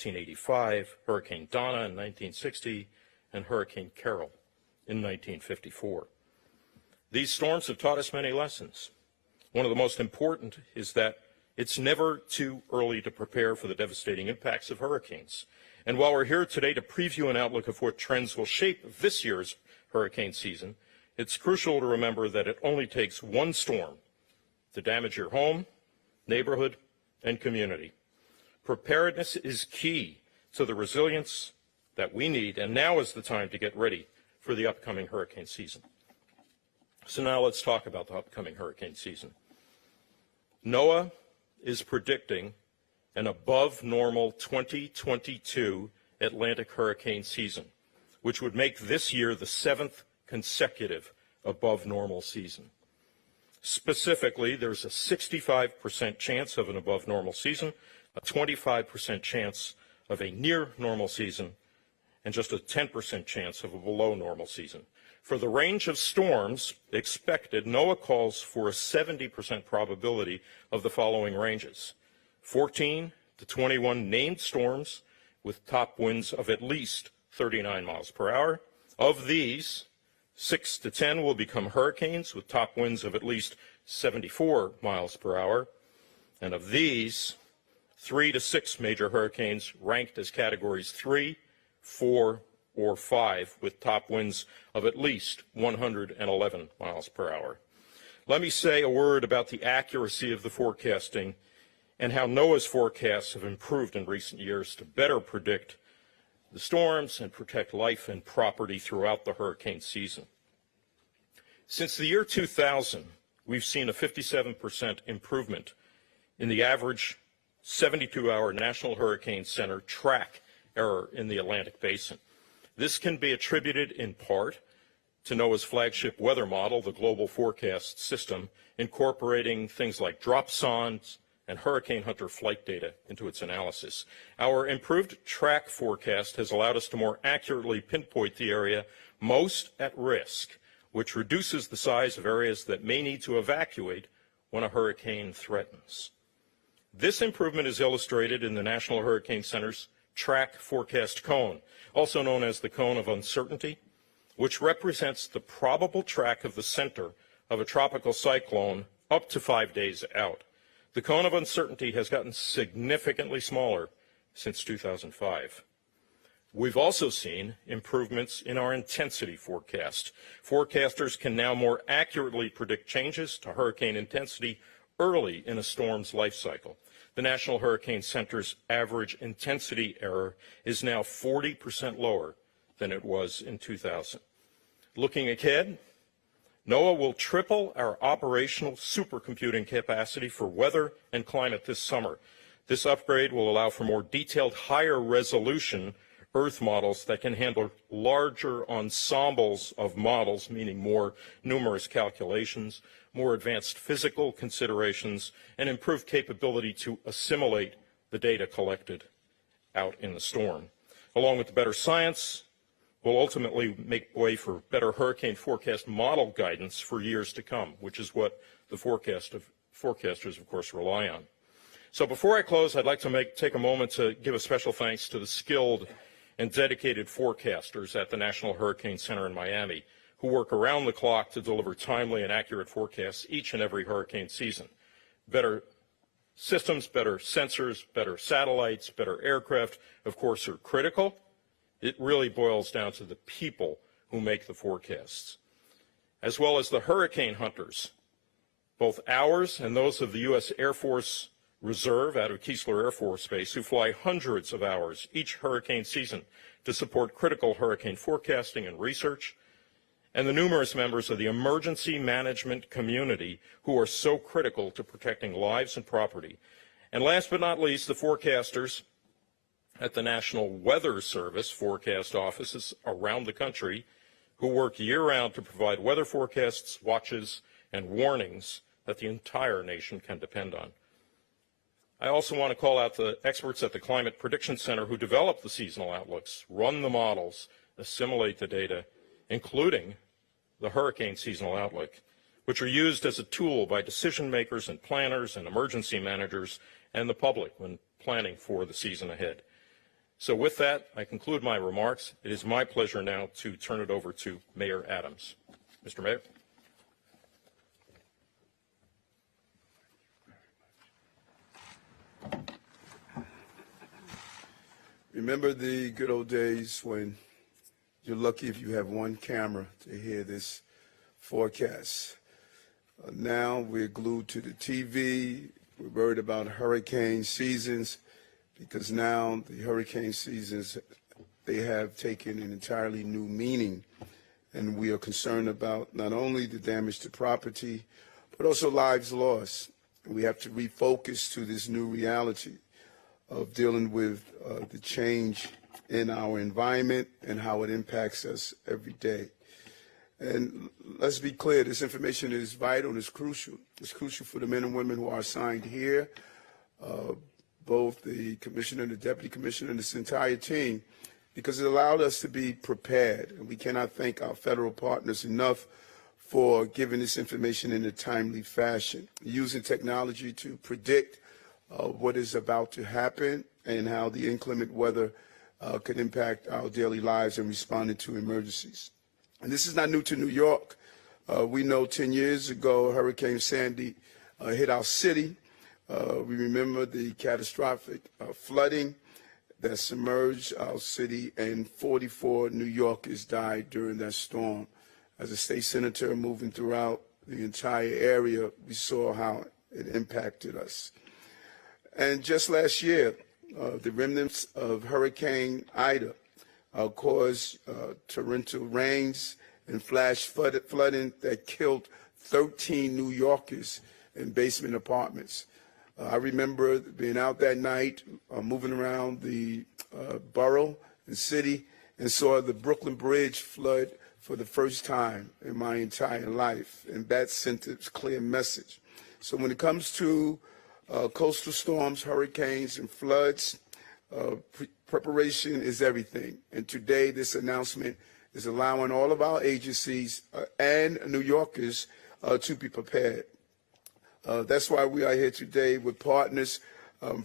1985, Hurricane Donna in 1960, and Hurricane Carol in 1954. These storms have taught us many lessons. One of the most important is that it's never too early to prepare for the devastating impacts of hurricanes. And while we're here today to preview an outlook of what trends will shape this year's hurricane season, it's crucial to remember that it only takes one storm to damage your home, neighborhood, and community. Preparedness is key to the resilience that we need, and now is the time to get ready for the upcoming hurricane season. So now let's talk about the upcoming hurricane season. NOAA is predicting an above normal 2022 Atlantic hurricane season, which would make this year the 7th consecutive above normal season. Specifically, there's a 65% chance of an above normal season, a 25% chance of a near normal season, and just a 10% chance of a below normal season. For the range of storms expected, NOAA calls for a 70% probability of the following ranges: 14 to 21 named storms with top winds of at least 39 miles per hour. Of these, 6 to 10 will become hurricanes with top winds of at least 74 miles per hour. And of these, 3 to 6 major hurricanes ranked as categories 3, 4, or 5 with top winds of at least 111 miles per hour. Let me say a word about the accuracy of the forecasting and how NOAA's forecasts have improved in recent years to better predict the storms and protect life and property throughout the hurricane season. Since the year 2000, we've seen a 57% improvement in the average 72-hour National Hurricane Center track error in the Atlantic Basin. This can be attributed in part to NOAA's flagship weather model, the Global Forecast System, incorporating things like dropsondes and hurricane hunter flight data into its analysis. Our improved track forecast has allowed us to more accurately pinpoint the area most at risk, which reduces the size of areas that may need to evacuate when a hurricane threatens. This improvement is illustrated in the National Hurricane Center's track forecast cone, also known as the cone of uncertainty, which represents the probable track of the center of a tropical cyclone up to 5 days out. The cone of uncertainty has gotten significantly smaller since 2005. We've also seen improvements in our intensity forecast. Forecasters can now more accurately predict changes to hurricane intensity early in a storm's life cycle. The National Hurricane Center's average intensity error is now 40% lower than it was in 2000. Looking ahead, NOAA will triple our operational supercomputing capacity for weather and climate this summer. This upgrade will allow for more detailed, higher resolution Earth models that can handle larger ensembles of models, meaning more numerous calculations, more advanced physical considerations, and improved capability to assimilate the data collected out in the storm. Along with the better science, will ultimately make way for better hurricane forecast model guidance for years to come, which is what the forecasters, of course, rely on. So before I close, I'd like to take a moment to give a special thanks to the skilled and dedicated forecasters at the National Hurricane Center in Miami, who work around the clock to deliver timely and accurate forecasts each and every hurricane season. Better systems, better sensors, better satellites, better aircraft, of course, are critical. It really boils down to the people who make the forecasts, as well as the hurricane hunters, both ours and those of the U.S. Air Force Reserve out of Keesler Air Force Base, who fly hundreds of hours each hurricane season to support critical hurricane forecasting and research, and the numerous members of the emergency management community who are so critical to protecting lives and property. And last but not least, the forecasters at the National Weather Service forecast offices around the country who work year-round to provide weather forecasts, watches, and warnings that the entire nation can depend on. I also want to call out the experts at the Climate Prediction Center who develop the seasonal outlooks, run the models, assimilate the data, including the hurricane seasonal outlook, which are used as a tool by decision makers and planners and emergency managers and the public when planning for the season ahead. So with that, I conclude my remarks. It is my pleasure now to turn it over to Mayor Adams. Mr. Mayor. Remember the good old days when you're lucky if you have one camera to hear this forecast. Now we're glued to the TV. We're worried about hurricane seasons because now the hurricane seasons, they have taken an entirely new meaning. And we are concerned about not only the damage to property, but also lives lost. And we have to refocus to this new reality of dealing with the change in our environment and how it impacts us every day. And let's be clear, this information is vital and it's crucial. It's crucial for the men and women who are assigned here, both the commissioner and the deputy commissioner and this entire team, because it allowed us to be prepared. And we cannot thank our federal partners enough for giving this information in a timely fashion, using technology to predict what is about to happen and how the inclement weather could impact our daily lives and responding to emergencies. And this is not new to New York. We know 10 years ago, Hurricane Sandy hit our city. We remember the catastrophic flooding that submerged our city, and 44 New Yorkers died during that storm. As a state senator moving throughout the entire area, we saw how it impacted us. And just last year, the remnants of Hurricane Ida caused torrential rains and flash flooding that killed 13 New Yorkers in basement apartments. I remember being out that night, moving around the borough and city, and saw the Brooklyn Bridge flood for the first time in my entire life, and that sent a clear message. So when it comes to coastal storms, hurricanes, and floods, preparation is everything. And today, this announcement is allowing all of our agencies and New Yorkers to be prepared. That's why we are here today with partners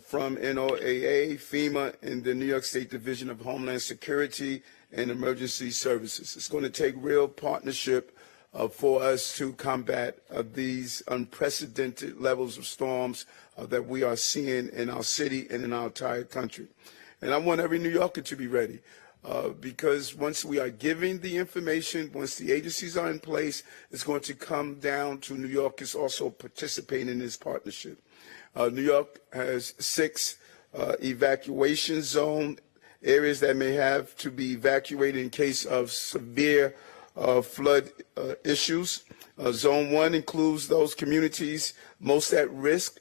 from NOAA, Fema, and the New York State Division of Homeland Security and Emergency Services. It's going to take real partnership for us to combat these unprecedented levels of storms that we are seeing in our city and in our entire country. And I want every New Yorker to be ready because once we are giving the information, once the agencies are in place, it's going to come down to New Yorkers also participating in this partnership. New York has 6 evacuation zone areas that may have to be evacuated in case of severe flood issues. Zone 1 includes those communities most at risk,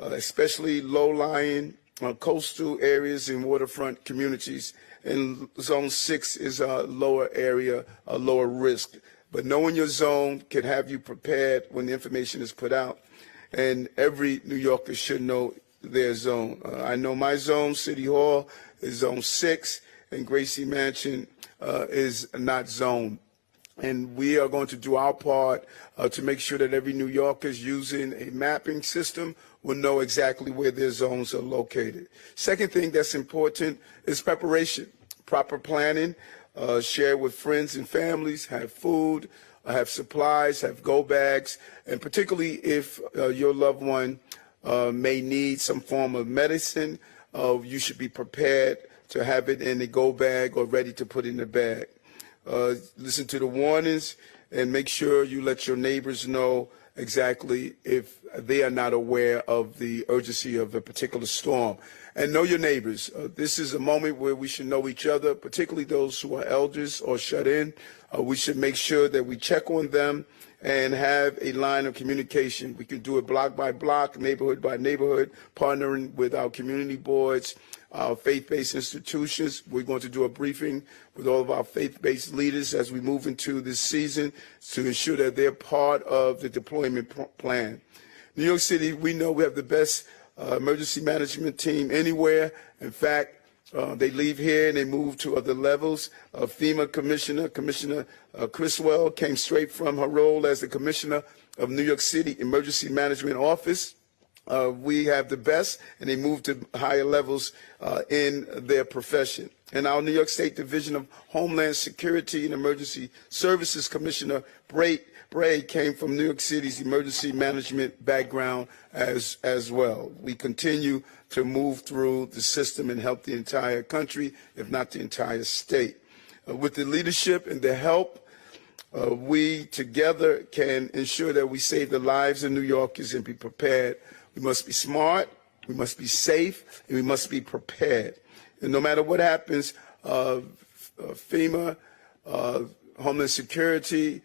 especially low-lying coastal areas and waterfront communities. And Zone 6 is a lower area, a lower risk. But knowing your zone can have you prepared when the information is put out. And every New Yorker should know their zone. I know my zone, City Hall, is Zone 6, and Gracie Mansion is not zoned. And we are going to do our part to make sure that every New Yorker is using a mapping system will know exactly where their zones are located. Second thing that's important is preparation, proper planning, share with friends and families, have food, have supplies, have go bags, and particularly if your loved one may need some form of medicine, you should be prepared to have it in a go bag or ready to put in the bag. Listen to the warnings and make sure you let your neighbors know exactly if they are not aware of the urgency of a particular storm. And know your neighbors. This is a moment where we should know each other, particularly those who are elders or shut in. We should make sure that we check on them and have a line of communication. We can do it block by block, neighborhood by neighborhood, partnering with our community boards, our faith-based institutions. We're going to do a briefing with all of our faith-based leaders as we move into this season to ensure that they're part of the deployment plan. New York City, we know we have the best emergency management team anywhere. In fact, they leave here and they move to other levels. FEMA Commissioner Criswell came straight from her role as the Commissioner of New York City Emergency Management Office. we have the best, and they move to higher levels in their profession. And our New York State Division of Homeland Security and Emergency Services Commissioner Bray came from New York City's emergency management background as well. We continue to move through the system and help the entire country, if not the entire state. With the leadership and the help, we together can ensure that we save the lives of New Yorkers and be prepared. We must be smart, we must be safe, and we must be prepared. And no matter what happens, FEMA, Homeland Security,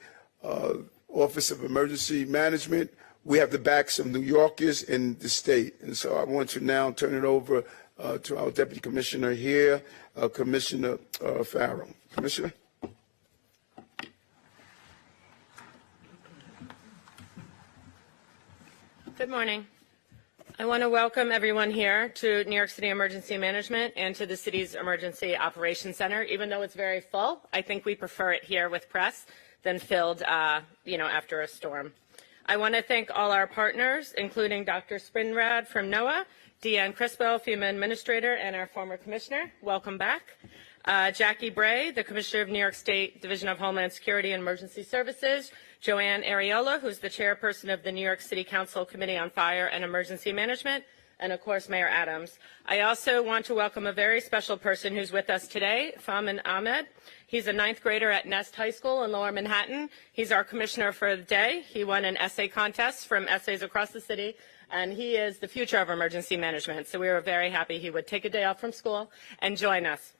Office of Emergency Management, we have the backs of New Yorkers in the state. And so I want to now turn it over to our Deputy Commissioner here, Commissioner Farrell. Commissioner? Good morning. I want to welcome everyone here to New York City Emergency Management and to the city's Emergency Operations Center. Even though it's very full, I think we prefer it here with press than filled, after a storm. I want to thank all our partners, including Dr. Sprinrad from NOAA, Diane Criswell, Fema Administrator, and our former Commissioner. Welcome back. Jackie Bray, the Commissioner of New York State Division of Homeland Security and Emergency Services, Joanne Ariola, who's the chairperson of the New York City Council Committee on Fire and Emergency Management, and of course, Mayor Adams. I also want to welcome a very special person who's with us today, Fema Ahmed. He's a 9th grader at Nest High School in Lower Manhattan. He's our commissioner for the day. He won an essay contest from essays across the city, and he is the future of emergency management. So we were very happy he would take a day off from school and join us.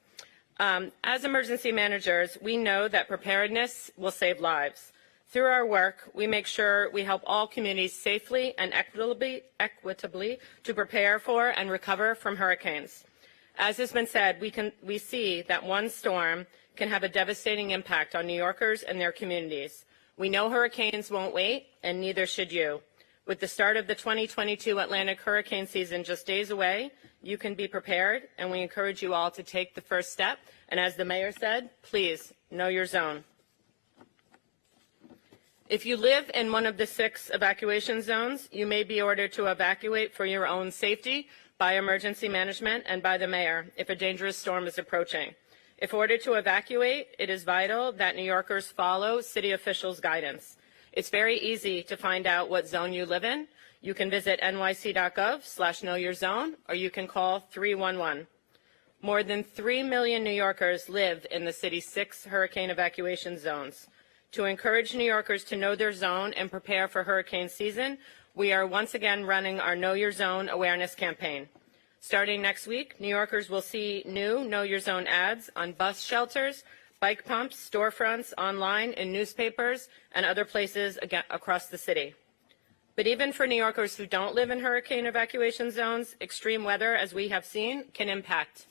As emergency managers, we know that preparedness will save lives. Through our work, we make sure we help all communities safely and equitably to prepare for and recover from hurricanes. As has been said, we see that one storm can have a devastating impact on New Yorkers and their communities. We know hurricanes won't wait, and neither should you. With the start of the 2022 Atlantic hurricane season just days away, you can be prepared, and we encourage you all to take the first step. And as the mayor said, please know your zone. If you live in one of the 6 evacuation zones, you may be ordered to evacuate for your own safety by emergency management and by the mayor if a dangerous storm is approaching. If ordered to evacuate, it is vital that New Yorkers follow city officials' guidance. It's very easy to find out what zone you live in. You can visit nyc.gov/knowyourzone, or you can call 311. More than 3 million New Yorkers live in the city's 6 hurricane evacuation zones. To encourage New Yorkers to know their zone and prepare for hurricane season, we are once again running our Know Your Zone awareness campaign. Starting next week, New Yorkers will see new Know Your Zone ads on bus shelters, bike pumps, storefronts, online, in newspapers, and other places across the city. But even for New Yorkers who don't live in hurricane evacuation zones, extreme weather, as we have seen, can impact.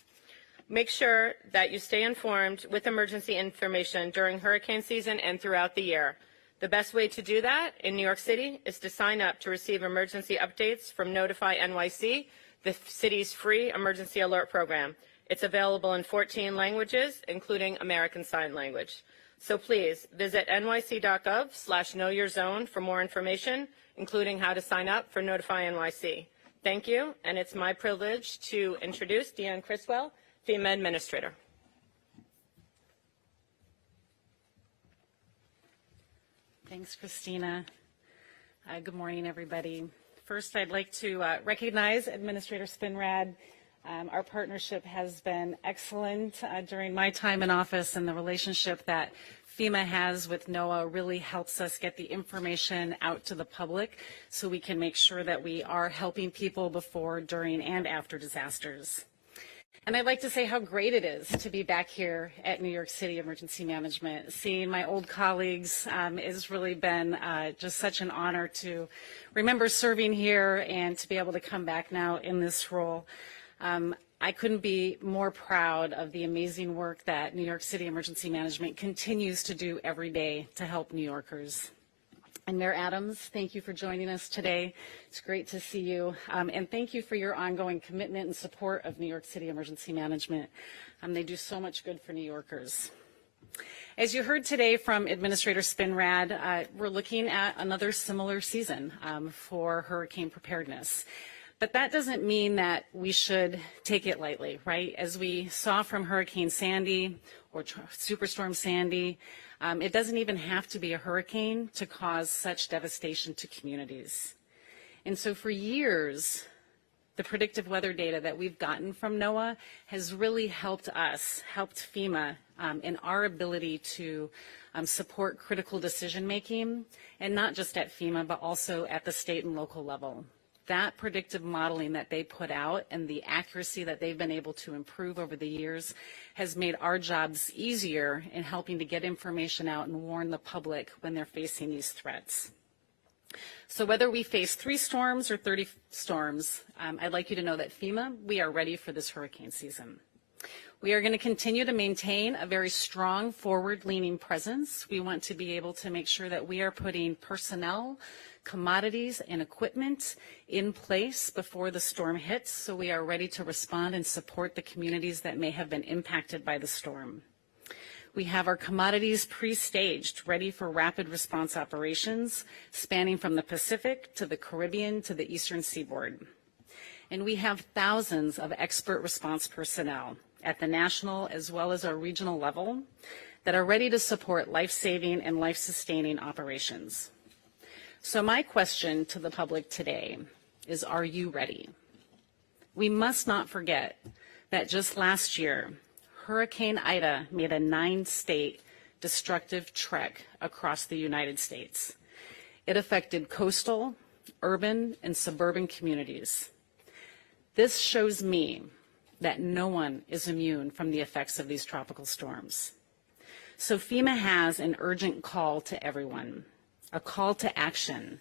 Make sure that you stay informed with emergency information during hurricane season and throughout the year. The best way to do that in New York City is to sign up to receive emergency updates from Notify NYC, the city's free emergency alert program. It's available in 14 languages, including American Sign Language. So please visit nyc.gov/knowyourzone for more information, including how to sign up for Notify NYC. Thank you, and it's my privilege to introduce Diane Criswell, FEMA Administrator. Thanks, Christina. Good morning, everybody. First, I'd like to recognize Administrator Sprinrad. Our partnership has been excellent during my time in office, and the relationship that FEMA has with NOAA really helps us get the information out to the public so we can make sure that we are helping people before, during, and after disasters. And I'd like to say how great it is to be back here at New York City Emergency Management. Seeing my old colleagues has really been just such an honor to remember serving here and to be able to come back now in this role. I couldn't be more proud of the amazing work that New York City Emergency Management continues to do every day to help New Yorkers. And Mayor Adams, thank you for joining us today. It's great to see you. And thank you for your ongoing commitment and support of New York City Emergency Management. They do so much good for New Yorkers. As you heard today from Administrator Spinrad, we're looking at another similar season for hurricane preparedness. But that doesn't mean that we should take it lightly, right? As we saw from Hurricane Sandy or Superstorm Sandy, it doesn't even have to be a hurricane to cause such devastation to communities. And so for years, the predictive weather data that we've gotten from NOAA has really helped us, helped FEMA in our ability to support critical decision making, and not just at FEMA, but also at the state and local level. That predictive modeling that they put out and the accuracy that they've been able to improve over the years has made our jobs easier in helping to get information out and warn the public when they're facing these threats. So whether we face 3 storms or 30 storms, I'd like you to know that FEMA, we are ready for this hurricane season. We are going to continue to maintain a very strong forward-leaning presence. We want to be able to make sure that we are putting personnel, commodities, and equipment in place before the storm hits, so we are ready to respond and support the communities that may have been impacted by the storm. We have our commodities pre-staged, ready for rapid response operations, spanning from the Pacific to the Caribbean to the Eastern Seaboard. And we have thousands of expert response personnel at the national as well as our regional level that are ready to support life-saving and life-sustaining operations. So my question to the public today is, are you ready? We must not forget that just last year, Hurricane Ida made a 9-state destructive trek across the United States. It affected coastal, urban, and suburban communities. This shows me that no one is immune from the effects of these tropical storms. So FEMA has an urgent call to everyone, a call to action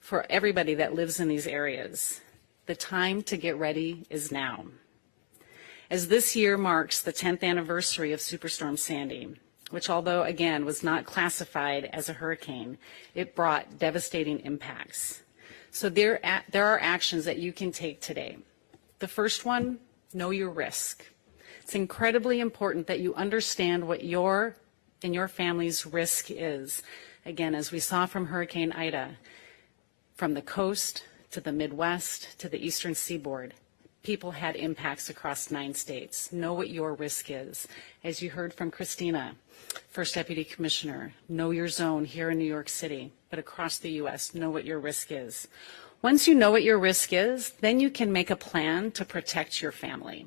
for everybody that lives in these areas. The time to get ready is now. As this year marks the 10th anniversary of Superstorm Sandy, which although again was not classified as a hurricane, it brought devastating impacts. So there are actions that you can take today. The first one, know your risk. It's incredibly important that you understand what your and your family's risk is. Again, as we saw from Hurricane Ida, from the coast to the Midwest to the Eastern Seaboard, people had impacts across 9 states. Know what your risk is. As you heard from Christina, First Deputy Commissioner, know your zone here in New York City, but across the U.S., know what your risk is. Once you know what your risk is, then you can make a plan to protect your family.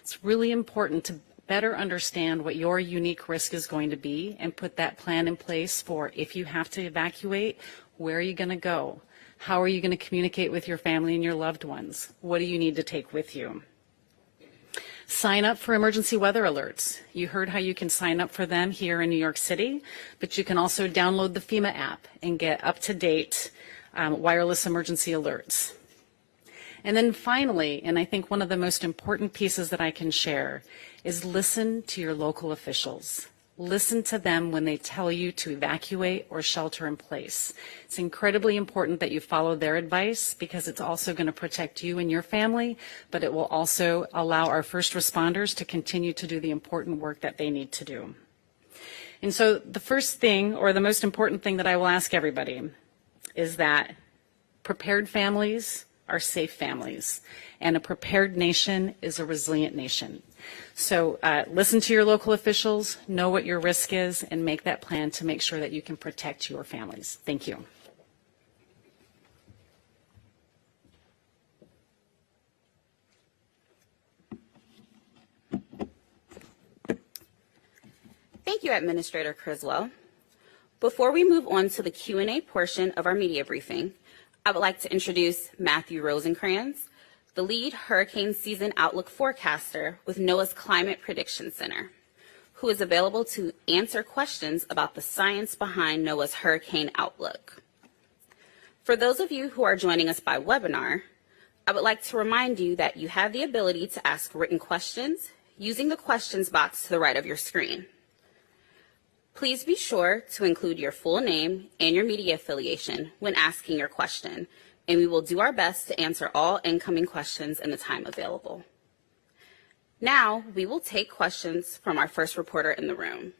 It's really important to better understand what your unique risk is going to be and put that plan in place for if you have to evacuate, where are you going to go? How are you going to communicate with your family and your loved ones? What do you need to take with you? Sign up for emergency weather alerts. You heard how you can sign up for them here in New York City, but you can also download the FEMA app and get up-to-date wireless emergency alerts. And then finally, and I think one of the most important pieces that I can share, is listen to your local officials. Listen to them when they tell you to evacuate or shelter in place. It's incredibly important that you follow their advice because it's also going to protect you and your family, but it will also allow our first responders to continue to do the important work that they need to do. And so the first thing, or the most important thing that I will ask everybody, is that prepared families are safe families, and a prepared nation is a resilient nation. So listen to your local officials, know what your risk is, and make that plan to make sure that you can protect your families. Thank you. Thank you, Administrator Criswell. Before we move on to the Q&A portion of our media briefing, I would like to introduce Matthew Rosenkranz, the lead hurricane season outlook forecaster with NOAA's Climate Prediction Center, who is available to answer questions about the science behind NOAA's hurricane outlook. For those of you who are joining us by webinar, I would like to remind you that you have the ability to ask written questions using the questions box to the right of your screen. Please be sure to include your full name and your media affiliation when asking your question, and we will do our best to answer all incoming questions in the time available. Now, we will take questions from our first reporter in the room.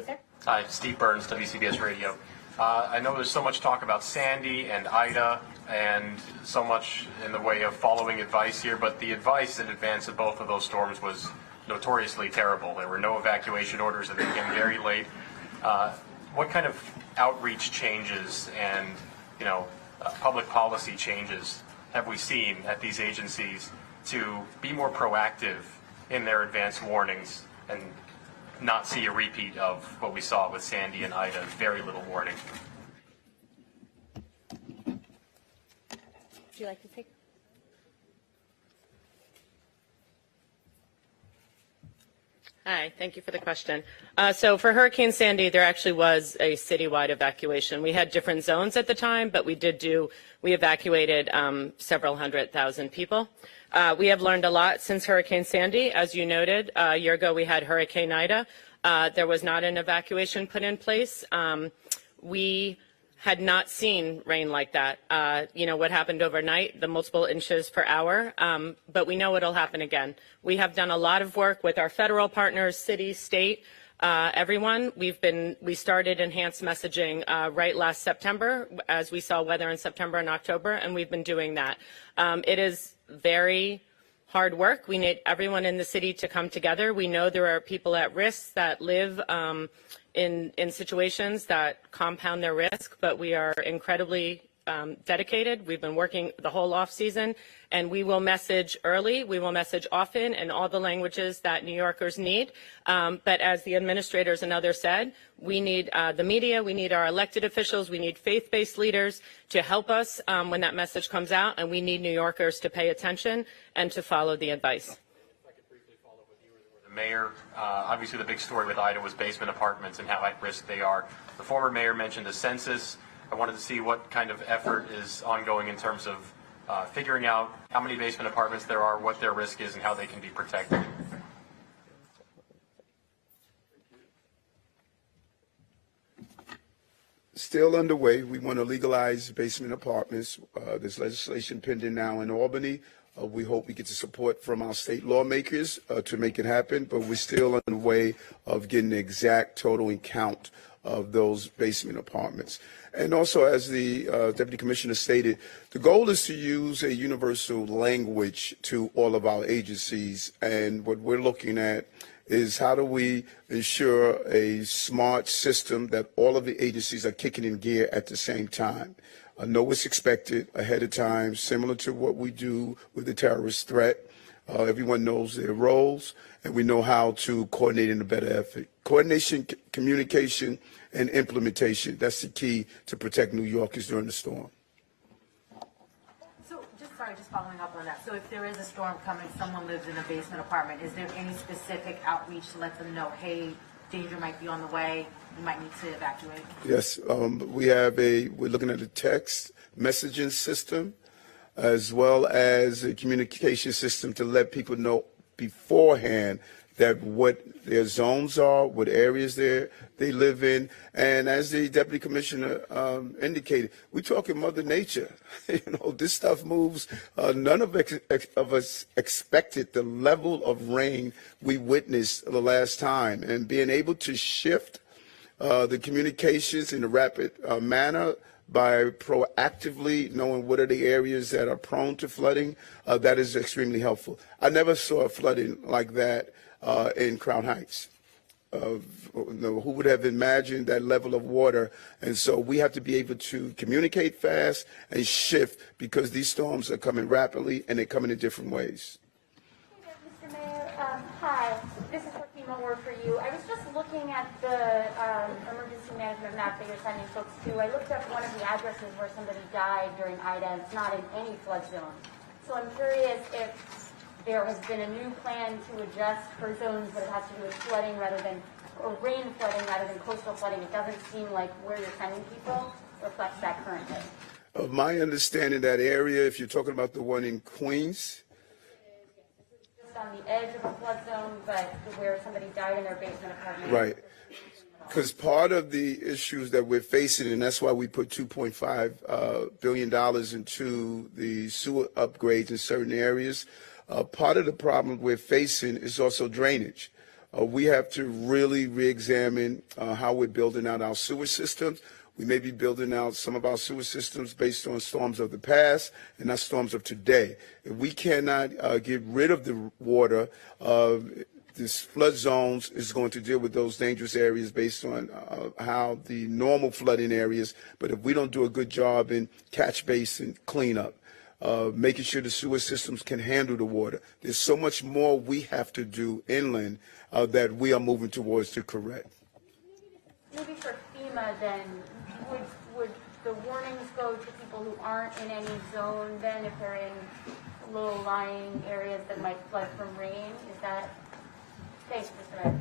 you, sir. Hi, Steve Burns, WCBS Radio. I know there's so much talk about Sandy and Ida and so much in the way of following advice here, but the advice in advance of both of those storms was notoriously terrible. There were no evacuation orders and they came very late. What kind of outreach changes and, public policy changes have we seen at these agencies to be more proactive in their advance warnings and not see a repeat of what we saw with Sandy and Ida, very little warning? Would you like to take? Hi, thank you for the question. So for Hurricane Sandy, there actually was a citywide evacuation. We had different zones at the time, but we evacuated several 100,000 people. We have learned a lot since Hurricane Sandy. As you noted, a year ago we had Hurricane Ida. There was not an evacuation put in place. We had not seen rain like that. What happened overnight, the multiple inches per hour, but we know it'll happen again. We have done a lot of work with our federal partners, city, state, everyone. We started enhanced messaging right last September as we saw weather in September and October, and we've been doing that. It is very hard work. We need everyone in the city to come together. We know there are people at risk that live in situations that compound their risk, but we are incredibly dedicated. We've been working the whole off season, and we will message early. We will message often in all the languages that New Yorkers need. But as the administrators and others said, we need the media, we need our elected officials, we need faith-based leaders to help us when that message comes out, and we need New Yorkers to pay attention and to follow the advice. The mayor, obviously the big story with Ida was basement apartments and how at risk they are. The former mayor mentioned a census. I wanted to see what kind of effort is ongoing in terms of figuring out how many basement apartments there are, what their risk is, and how they can be protected. Still underway. We want to legalize basement apartments. There's legislation pending now in Albany. We hope we get the support from our state lawmakers to make it happen, but we're still on the way of getting the exact total count of those basement apartments. And also, as the Deputy Commissioner stated, the goal is to use a universal language to all of our agencies. And what we're looking at is how do we ensure a smart system that all of the agencies are kicking in gear at the same time. Know what's expected ahead of time, similar to what we do with the terrorist threat. Everyone knows their roles, and we know how to coordinate in a better effort. Coordination, communication, and implementation. That's the key to protect New Yorkers during the storm. So, just following up on that. So if there is a storm coming, someone lives in a basement apartment, is there any specific outreach to let them know, hey, danger might be on the way, you might need to evacuate? Yes, we're looking at a text messaging system as well as a communication system to let people know beforehand that what their zones are, what areas they live in. And as the Deputy Commissioner indicated, we're talking Mother Nature. This stuff moves. None of us expected the level of rain we witnessed the last time. And being able to shift the communications in a rapid manner by proactively knowing what are the areas that are prone to flooding, that is extremely helpful. I never saw flooding like that in Crown Heights. Who would have imagined that level of water? And so we have to be able to communicate fast and shift because these storms are coming rapidly and they're coming in different ways. Mr. Mayor, hi. This is Fema for you. I was just looking at the emergency management map that you're sending folks to. I looked up one of the addresses where somebody died during Ida, and it's not in any flood zone. So I'm curious if there has been a new plan to adjust for zones that has to do with flooding or rain flooding rather than coastal flooding. It doesn't seem like where you're sending people reflects that currently. Of my understanding, that area, if you're talking about the one in Queens, just on the edge of a flood zone, but where somebody died in their basement apartment. right. Because part of the issues that we're facing, and that's why we put $2.5 billion into the sewer upgrades in certain areas, part of the problem we're facing is also drainage. we have to really re-examine how we're building out our sewer systems. We may be building out some of our sewer systems based on storms of the past and not storms of today. If we cannot get rid of the water, this flood zones is going to deal with those dangerous areas based on how the normal flooding areas. But if we don't do a good job in catch basin cleanup, making sure the sewer systems can handle the water, there's so much more we have to do inland that we are moving towards to correct. Maybe for FEMA then, would the warnings go to people who aren't in any zone then if they're in low-lying areas that might flood from rain? Is that... Thanks, Mr. Mayor.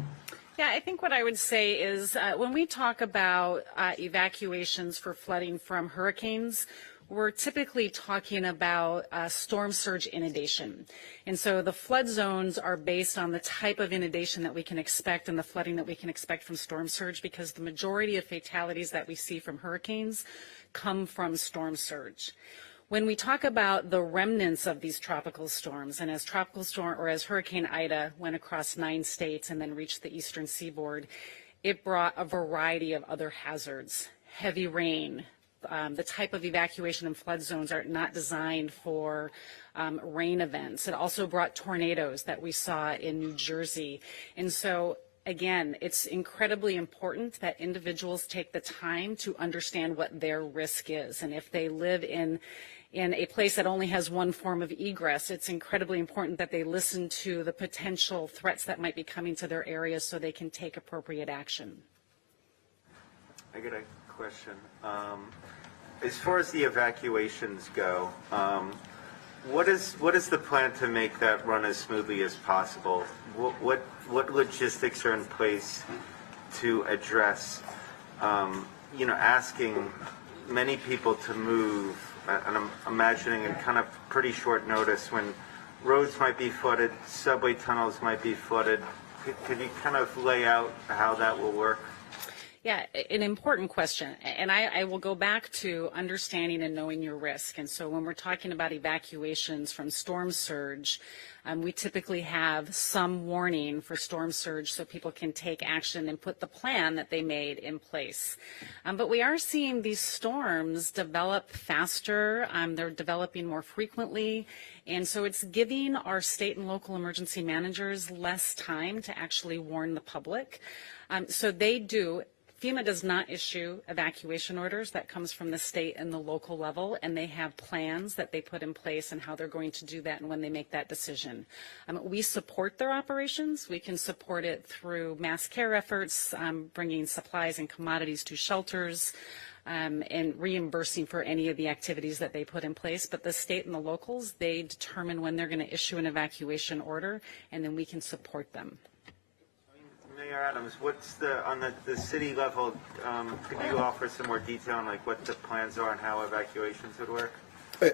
Yeah, I think what I would say is when we talk about evacuations for flooding from hurricanes, we're typically talking about storm surge inundation. And so the flood zones are based on the type of inundation that we can expect and the flooding that we can expect from storm surge, because the majority of fatalities that we see from hurricanes come from storm surge. When we talk about the remnants of these tropical storms, and as Hurricane Ida went across 9 states and then reached the eastern seaboard, it brought a variety of other hazards. Heavy rain, the type of evacuation and flood zones are not designed for rain events. It also brought tornadoes that we saw in New Jersey. And so, again, it's incredibly important that individuals take the time to understand what their risk is. And if they live in a place that only has one form of egress, it's incredibly important that they listen to the potential threats that might be coming to their area so they can take appropriate action. I got a question. As far as the evacuations go, what is the plan to make that run as smoothly as possible? What logistics are in place to address, asking many people to move? And I'm imagining in kind of pretty short notice when roads might be flooded, subway tunnels might be flooded. Could you kind of lay out how that will work? Yeah, an important question. And I will go back to understanding and knowing your risk. And so when we're talking about evacuations from storm surge, we typically have some warning for storm surge so people can take action and put the plan that they made in place. But we are seeing these storms develop faster. They're developing more frequently. And so it's giving our state and local emergency managers less time to actually warn the public. So they do. FEMA does not issue evacuation orders. That comes from the state and the local level, and they have plans that they put in place and how they're going to do that and when they make that decision. We support their operations. We can support it through mass care efforts, bringing supplies and commodities to shelters, and reimbursing for any of the activities that they put in place. But the state and the locals, they determine when they're going to issue an evacuation order, and then we can support them. Mayor Adams, what's on the city level, could you offer some more detail on like what the plans are and how evacuations would work?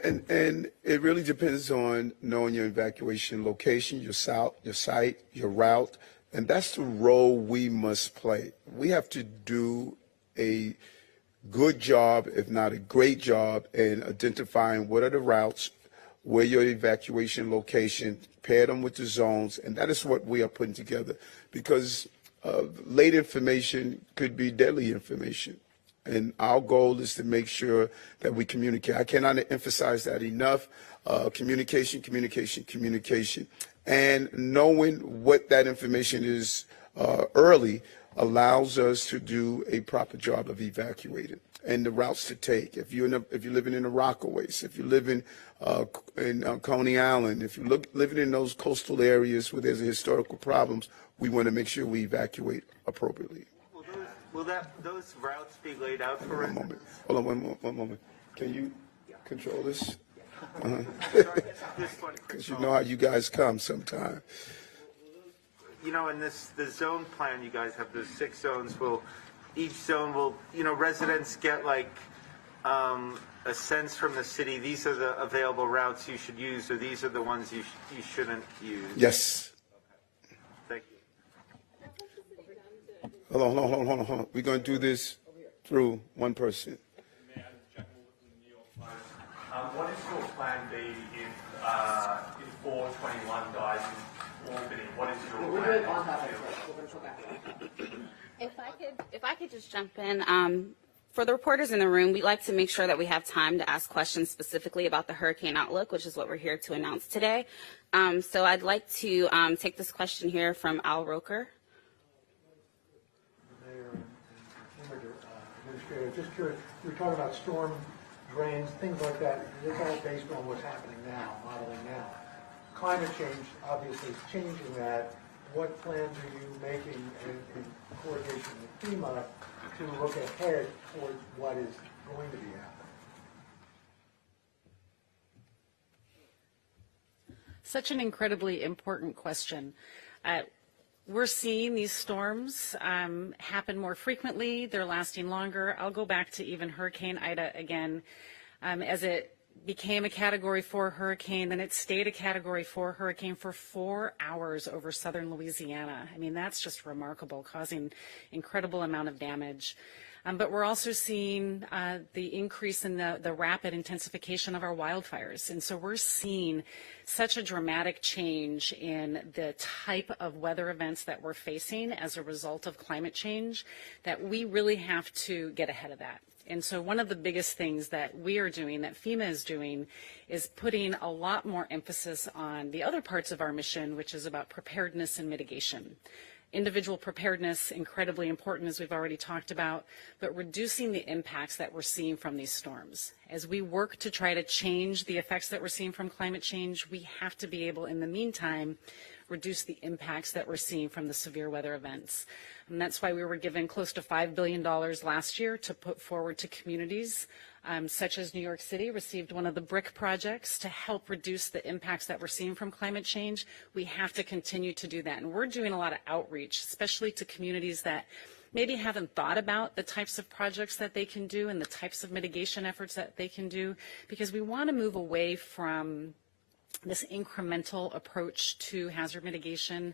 And it really depends on knowing your evacuation location, your site, your route, and that's the role we must play. We have to do a good job, if not a great job, in identifying what are the routes, where your evacuation location, pair them with the zones, and that is what we are putting together, because late information could be deadly information. And our goal is to make sure that we communicate. I cannot emphasize that enough. Communication, communication, communication. And knowing what that information is early allows us to do a proper job of evacuating and the routes to take. If you're living in the Rockaways, if you're living in Coney Island, if you're living in those coastal areas where there's historical problems, we want to make sure we evacuate appropriately. Will those routes be laid out for One moment. Hold on one moment. Can you control this? Because you know how you guys come sometime. In the zone plan, you guys have those 6 zones. Each zone will, residents get like a sense from the city, these are the available routes you should use, or these are the ones you shouldn't use? Yes. Thank you. Hold on. We're going to do this through one person. What is your plan B if 421 dies in Albany? What is your plan? If I could just jump in, for the reporters in the room, we'd like to make sure that we have time to ask questions specifically about the hurricane outlook, which is what we're here to announce today. So I'd like to take this question here from Al Roker. Mayor and Administrator, just curious, we were talking about storm drains, things like that. It's all based on what's happening now, modeling now. Climate change obviously is changing that. What plans are you making in coordination with Fema to look ahead towards what is going to be happening? Such an incredibly important question. We're seeing these storms happen more frequently. They're lasting longer. I'll go back to even Hurricane Ida again. As it became a Category 4 hurricane, then it stayed a Category 4 hurricane for 4 hours over southern Louisiana. I mean, that's just remarkable, causing incredible amount of damage. But we're also seeing the increase in the rapid intensification of our wildfires. And so we're seeing such a dramatic change in the type of weather events that we're facing as a result of climate change that we really have to get ahead of that. And so one of the biggest things that we are doing, that FEMA is doing, is putting a lot more emphasis on the other parts of our mission, which is about preparedness and mitigation. Individual preparedness, incredibly important, as we've already talked about, but reducing the impacts that we're seeing from these storms. As we work to try to change the effects that we're seeing from climate change, we have to be able, in the meantime, reduce the impacts that we're seeing from the severe weather events. And that's why we were given close to $5 billion last year to put forward to communities, such as New York City received one of the BRIC projects to help reduce the impacts that we're seeing from climate change. We have to continue to do that. And we're doing a lot of outreach, especially to communities that maybe haven't thought about the types of projects that they can do and the types of mitigation efforts that they can do, because we want to move away from this incremental approach to hazard mitigation,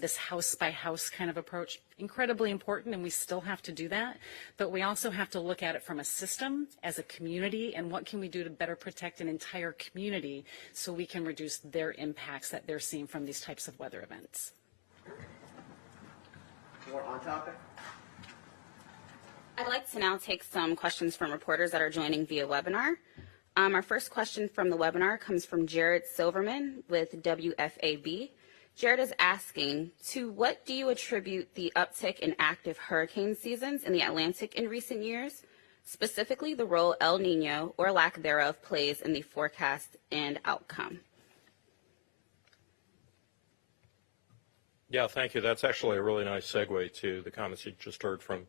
this house-by-house kind of approach. Incredibly important, and we still have to do that, but we also have to look at it from a system, as a community, and what can we do to better protect an entire community so we can reduce their impacts that they're seeing from these types of weather events. More on topic? I'd like to now take some questions from reporters that are joining via webinar. Our first question from the webinar comes from Jared Silverman with WFAB. Jared is asking, to what do you attribute the uptick in active hurricane seasons in the Atlantic in recent years, specifically the role El Nino, or lack thereof, plays in the forecast and outcome? Yeah, thank you. That's actually a really nice segue to the comments you just heard from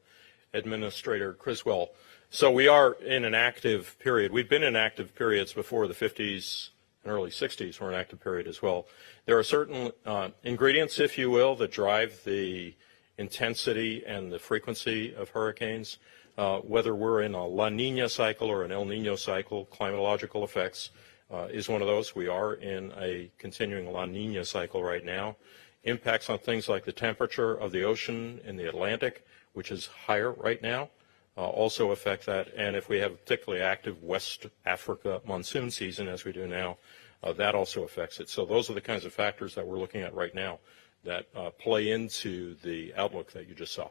Administrator Criswell. So we are in an active period. We've been in active periods before. The 50s and early 60s were an active period as well. There are certain ingredients, if you will, that drive the intensity and the frequency of hurricanes. Whether we're in a La Nina cycle or an El Nino cycle, climatological effects is one of those. We are in a continuing La Nina cycle right now. Impacts on things like the temperature of the ocean in the Atlantic, which is higher right now, also affect that. And if we have a particularly active West Africa monsoon season, as we do now, that also affects it. So those are the kinds of factors that we're looking at right now that play into the outlook that you just saw.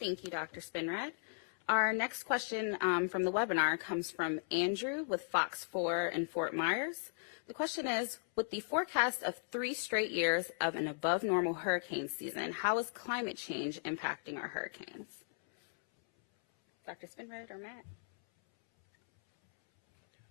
Thank you, Dr. Spinrad. Our next question from the webinar comes from Andrew with Fox 4 in Fort Myers. The question is, with the forecast of 3 straight years of an above normal hurricane season, how is climate change impacting our hurricanes? Dr. Spinrad or Matt?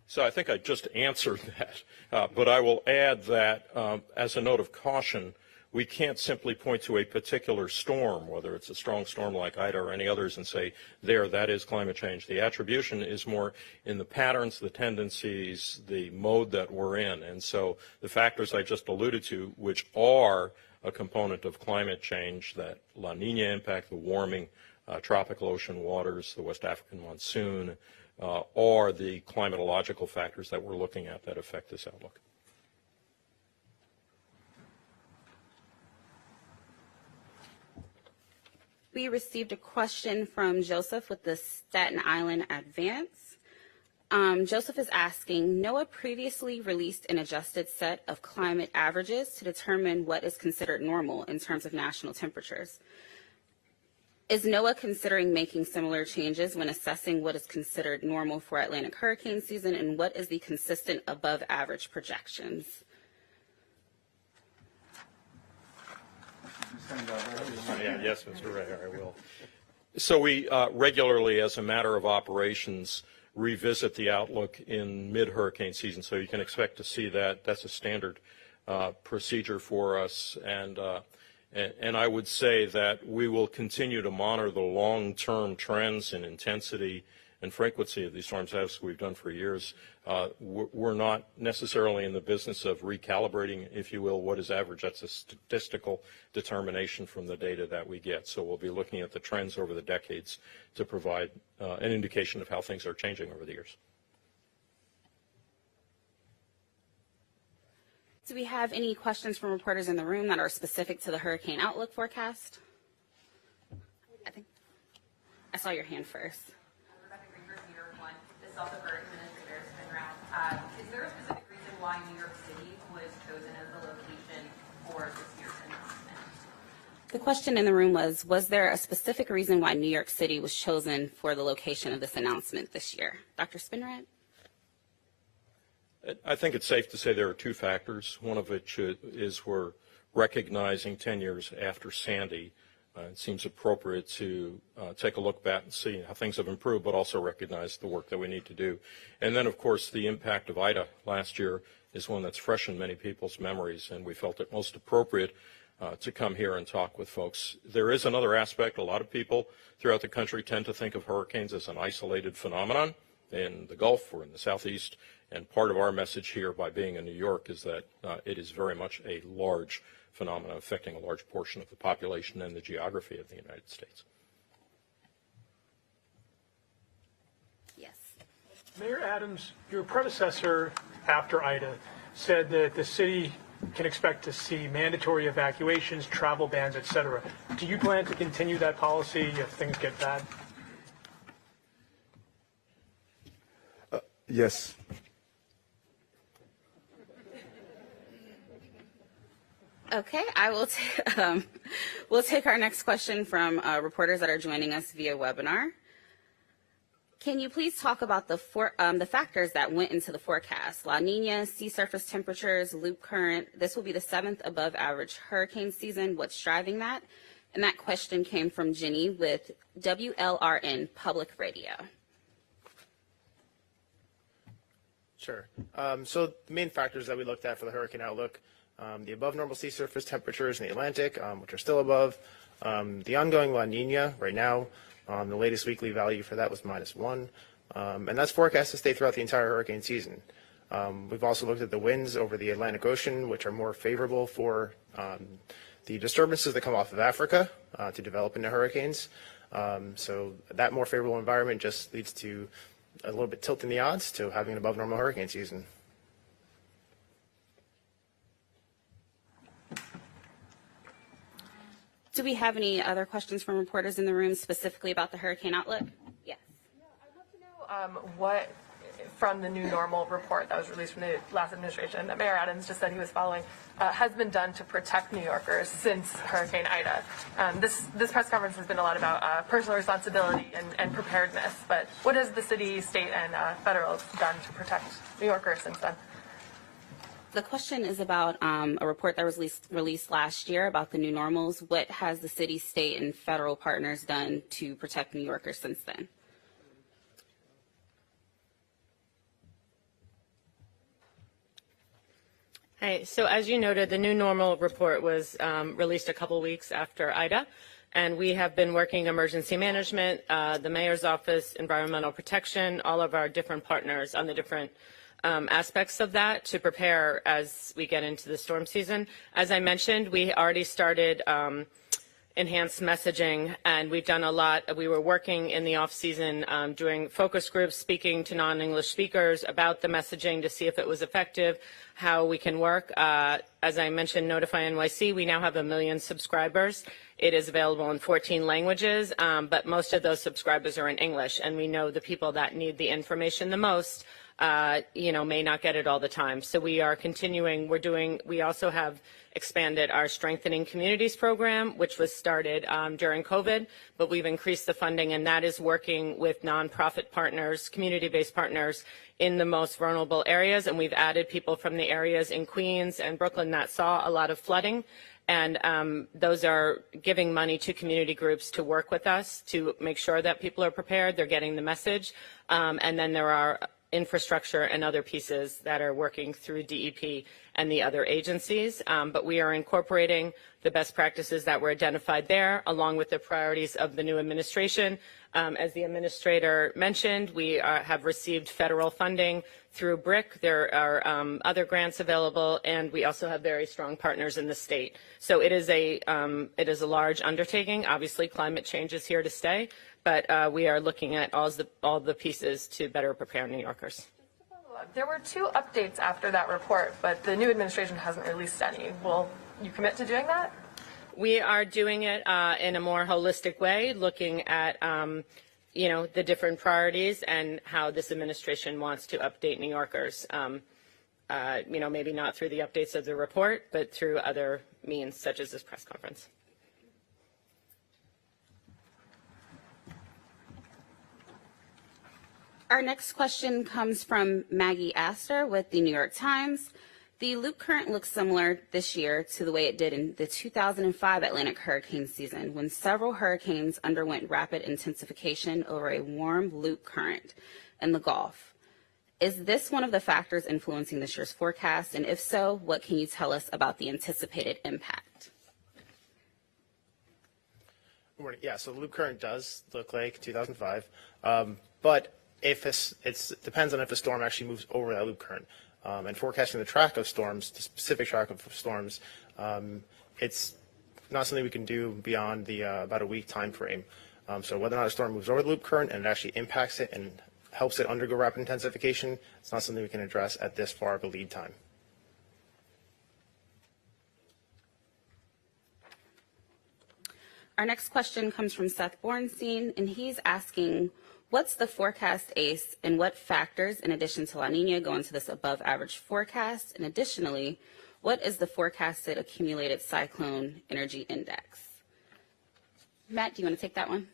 So I think I just answered that, but I will add that as a note of caution, we can't simply point to a particular storm, whether it's a strong storm like Ida or any others, and say, there, that is climate change. The attribution is more in the patterns, the tendencies, the mode that we're in. And so the factors I just alluded to, which are a component of climate change, that La Nina impact, the warming tropical ocean waters, the West African monsoon, are the climatological factors that we're looking at that affect this outlook. We received a question from Joseph with the Staten Island Advance. Joseph is asking, NOAA previously released an adjusted set of climate averages to determine what is considered normal in terms of national temperatures. Is NOAA considering making similar changes when assessing what is considered normal for Atlantic hurricane season, and what is the consistent above average projections? Yes, Mr. Ray, I will. So we regularly, as a matter of operations, revisit the outlook in mid-hurricane season, so you can expect to see that. That's a standard procedure for us, and I would say that we will continue to monitor the long-term trends in intensity and frequency of these storms, as we've done for years. We're not necessarily in the business of recalibrating, if you will, what is average. That's a statistical determination from the data that we get. So we'll be looking at the trends over the decades to provide an indication of how things are changing over the years. Do we have any questions from reporters in the room that are specific to the hurricane outlook forecast? I saw your hand first. This is also for Administrator Spinrad. Is there a specific reason why New York City was chosen as the location for this year's announcement? The question in the room was there a specific reason why New York City was chosen for the location of this announcement this year? Dr. Spinrad? I think it's safe to say there are two factors. One of which is we're recognizing 10 years after Sandy. It seems appropriate to take a look back and see how things have improved, but also recognize the work that we need to do. And then, of course, the impact of Ida last year is one that's fresh in many people's memories, and we felt it most appropriate to come here and talk with folks. There is another aspect. A lot of people throughout the country tend to think of hurricanes as an isolated phenomenon in the Gulf or in the Southeast, and part of our message here by being in New York is that it is very much a large phenomenon affecting a large portion of the population and the geography of the United States. Yes. Mayor Adams, your predecessor after Ida said that the city can expect to see mandatory evacuations, travel bans, et cetera. Do you plan to continue that policy if things get bad? Yes. Okay, we'll take our next question from reporters that are joining us via webinar. Can you please talk about the factors that went into the forecast? La Nina, sea surface temperatures, loop current. This will be the 7th above average hurricane season. What's driving that? And that question came from Jenny with WLRN Public Radio. Sure. So the main factors that we looked at for the hurricane outlook, the above normal sea surface temperatures in the Atlantic, which are still above, the ongoing La Nina right now, the latest weekly value for that was -1, and that's forecast to stay throughout the entire hurricane season. We've also looked at the winds over the Atlantic Ocean, which are more favorable for the disturbances that come off of Africa to develop into hurricanes. So that more favorable environment just leads to a little bit tilt in the odds to having an above normal hurricane season. Do we have any other questions from reporters in the room specifically about the hurricane outlook? Yes. Yeah, I'd love to know what, from the new normal report that was released from the last administration that Mayor Adams just said he was following, has been done to protect New Yorkers since Hurricane Ida. This press conference has been a lot about personal responsibility and preparedness, but what has the city, state, and federal done to protect New Yorkers since then? The question is about a report that was released last year about the new normals. What has the city, state, and federal partners done to protect New Yorkers since then? Hi, so as you noted, the new normal report was released a couple weeks after Ida, and we have been working emergency management, the mayor's office, environmental protection, all of our different partners on the different aspects of that to prepare as we get into the storm season. As I mentioned, we already started enhanced messaging, and we've done a lot. We were working in the off season doing focus groups, speaking to non-English speakers about the messaging to see if it was effective, how we can work. As I mentioned, Notify NYC, we now have 1 million subscribers. It is available in 14 languages, but most of those subscribers are in English, and we know the people that need the information the most may not get it all the time. So we are continuing. We also have expanded our Strengthening Communities program, which was started during COVID, but we've increased the funding, and that is working with nonprofit partners, community-based partners in the most vulnerable areas, and we've added people from the areas in Queens and Brooklyn that saw a lot of flooding, and those are giving money to community groups to work with us to make sure that people are prepared, they're getting the message, and then there are infrastructure and other pieces that are working through DEP and the other agencies, but we are incorporating the best practices that were identified there, along with the priorities of the new administration. As the administrator mentioned, we have received federal funding through BRIC. There are other grants available, and we also have very strong partners in the state. So it is a large undertaking. Obviously, climate change is here to stay, but we are looking at all the pieces to better prepare New Yorkers. There were 2 updates after that report, but the new administration hasn't released any. Will you commit to doing that? We are doing it in a more holistic way, looking at the different priorities and how this administration wants to update New Yorkers. Maybe not through the updates of the report, but through other means, such as this press conference. Our next question comes from Maggie Astor with the New York Times. The loop current looks similar this year to the way it did in the 2005 Atlantic hurricane season, when several hurricanes underwent rapid intensification over a warm loop current in the Gulf. Is this one of the factors influencing this year's forecast? And if so, what can you tell us about the anticipated impact? Yeah, so the loop current does look like 2005, but it depends on if the storm actually moves over that loop current. And forecasting the track of storms, the specific track of storms, it's not something we can do beyond the about a week time frame. So whether or not a storm moves over the loop current and it actually impacts it and helps it undergo rapid intensification, it's not something we can address at this far of a lead time. Our next question comes from Seth Bornstein, and he's asking, what's the forecast ACE and what factors, in addition to La Nina, go into this above average forecast? And additionally, what is the forecasted accumulated cyclone energy index? Matt, do you want to take that one?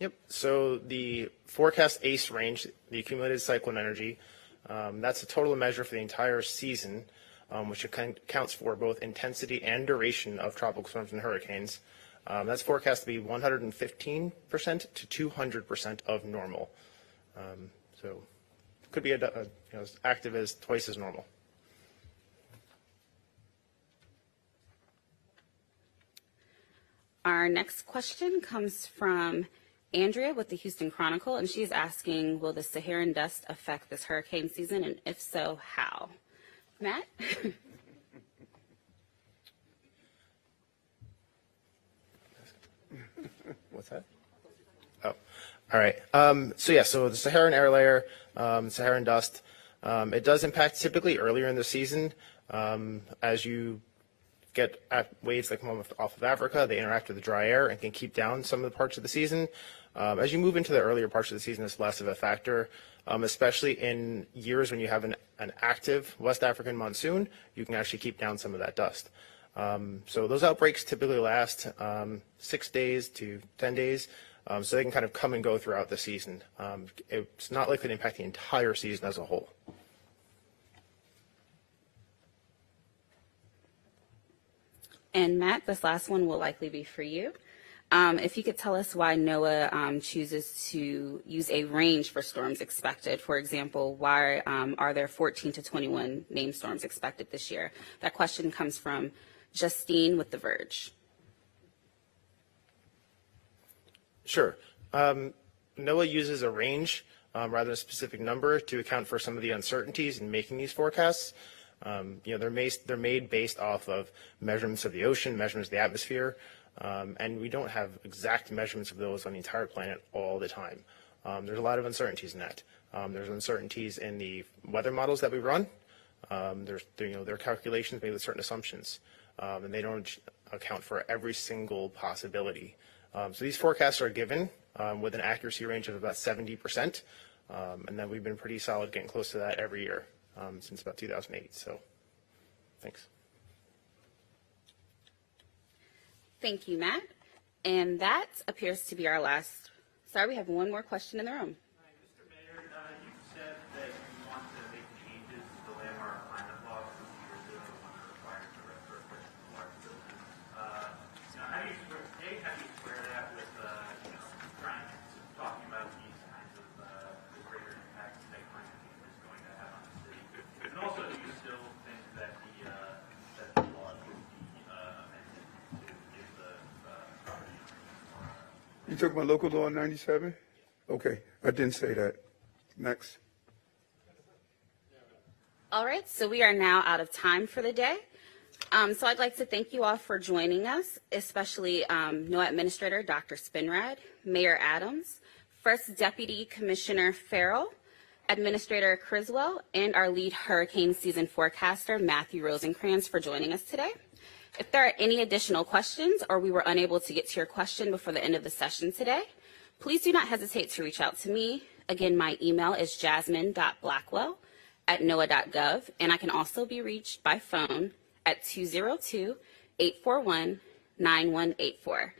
Yep, so the forecast ACE range, the accumulated cyclone energy, that's a total measure for the entire season, which accounts for both intensity and duration of tropical storms and hurricanes. That's forecast to be 115% to 200% of normal. So could be as active as twice as normal. Our next question comes from Andrea with the Houston Chronicle, and she's asking, will the Saharan dust affect this hurricane season, and if so, how? Matt? What's that? Oh, all right. So the Saharan air layer, Saharan dust, it does impact typically earlier in the season. As you get waves that come off of Africa, they interact with the dry air and can keep down some of the parts of the season. As you move into the earlier parts of the season, it's less of a factor, especially in years when you have an active West African monsoon, you can actually keep down some of that dust. So those outbreaks typically last 6 days to 10 days, so they can kind of come and go throughout the season. It's not likely to impact the entire season as a whole. And Matt, this last one will likely be for you. If you could tell us why NOAA chooses to use a range for storms expected. For example, why are there 14 to 21 named storms expected this year? That question comes from Justine with The Verge. Sure. NOAA uses a range rather than a specific number to account for some of the uncertainties in making these forecasts. They're made based off of measurements of the ocean, measurements of the atmosphere, and we don't have exact measurements of those on the entire planet all the time. There's a lot of uncertainties in that. There's uncertainties in the weather models that we run. There are calculations made with certain assumptions, and they don't account for every single possibility. So these forecasts are given with an accuracy range of about 70%, and then we've been pretty solid getting close to that every year since about 2008. So thanks. Thank you, Matt. And that appears to be our last. Sorry, we have one more question in the room. Mr. Mayor, you said that you want to make changes to the landmark climate law from years ago, the one that requires the retrofit of large buildings. How do you square that with talking about these kinds of the greater impacts that climate change is going to have on the city? And also, do you still think that the law should be amended to give the property more? You talking about local law 97? Okay, I didn't say that. Next. All right, so we are now out of time for the day. So I'd like to thank you all for joining us, especially NOAA Administrator Dr. Spinrad, Mayor Adams, First Deputy Commissioner Farrell, Administrator Criswell, and our lead hurricane season forecaster, Matthew Rosenkranz, for joining us today. If there are any additional questions or we were unable to get to your question before the end of the session today, please do not hesitate to reach out to me. Again, my email is jasmine.blackwell@noaa.gov, and I can also be reached by phone at 202-841-9184.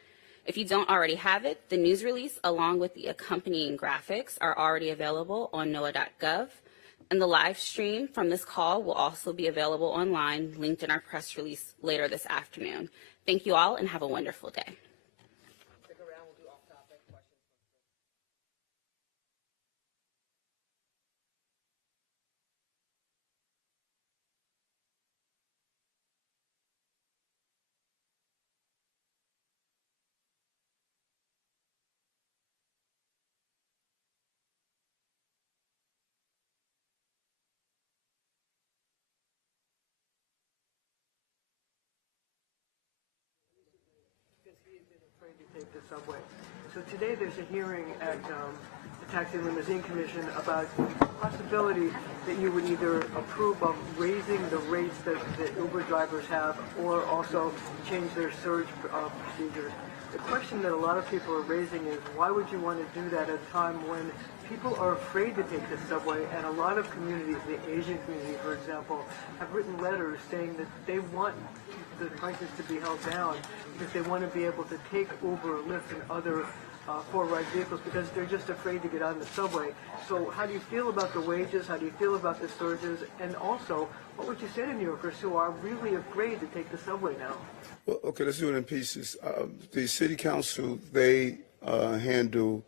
If you don't already have it, the news release along with the accompanying graphics are already available on noaa.gov, and the live stream from this call will also be available online, linked in our press release later this afternoon. Thank you all and have a wonderful day. Afraid to take the subway. So today there's a hearing at the Taxi and Limousine Commission about the possibility that you would either approve of raising the rates that Uber drivers have or also change their surge procedures. The question that a lot of people are raising is why would you want to do that at a time when people are afraid to take the subway, and a lot of communities, the Asian community for example, have written letters saying that they want the prices to be held down because they want to be able to take Uber, Lyft, and other four-ride vehicles because they're just afraid to get on the subway. So how do you feel about the wages? How do you feel about the surges? And also, what would you say to New Yorkers who are really afraid to take the subway now? Well, okay, let's do it in pieces. The city council, they handle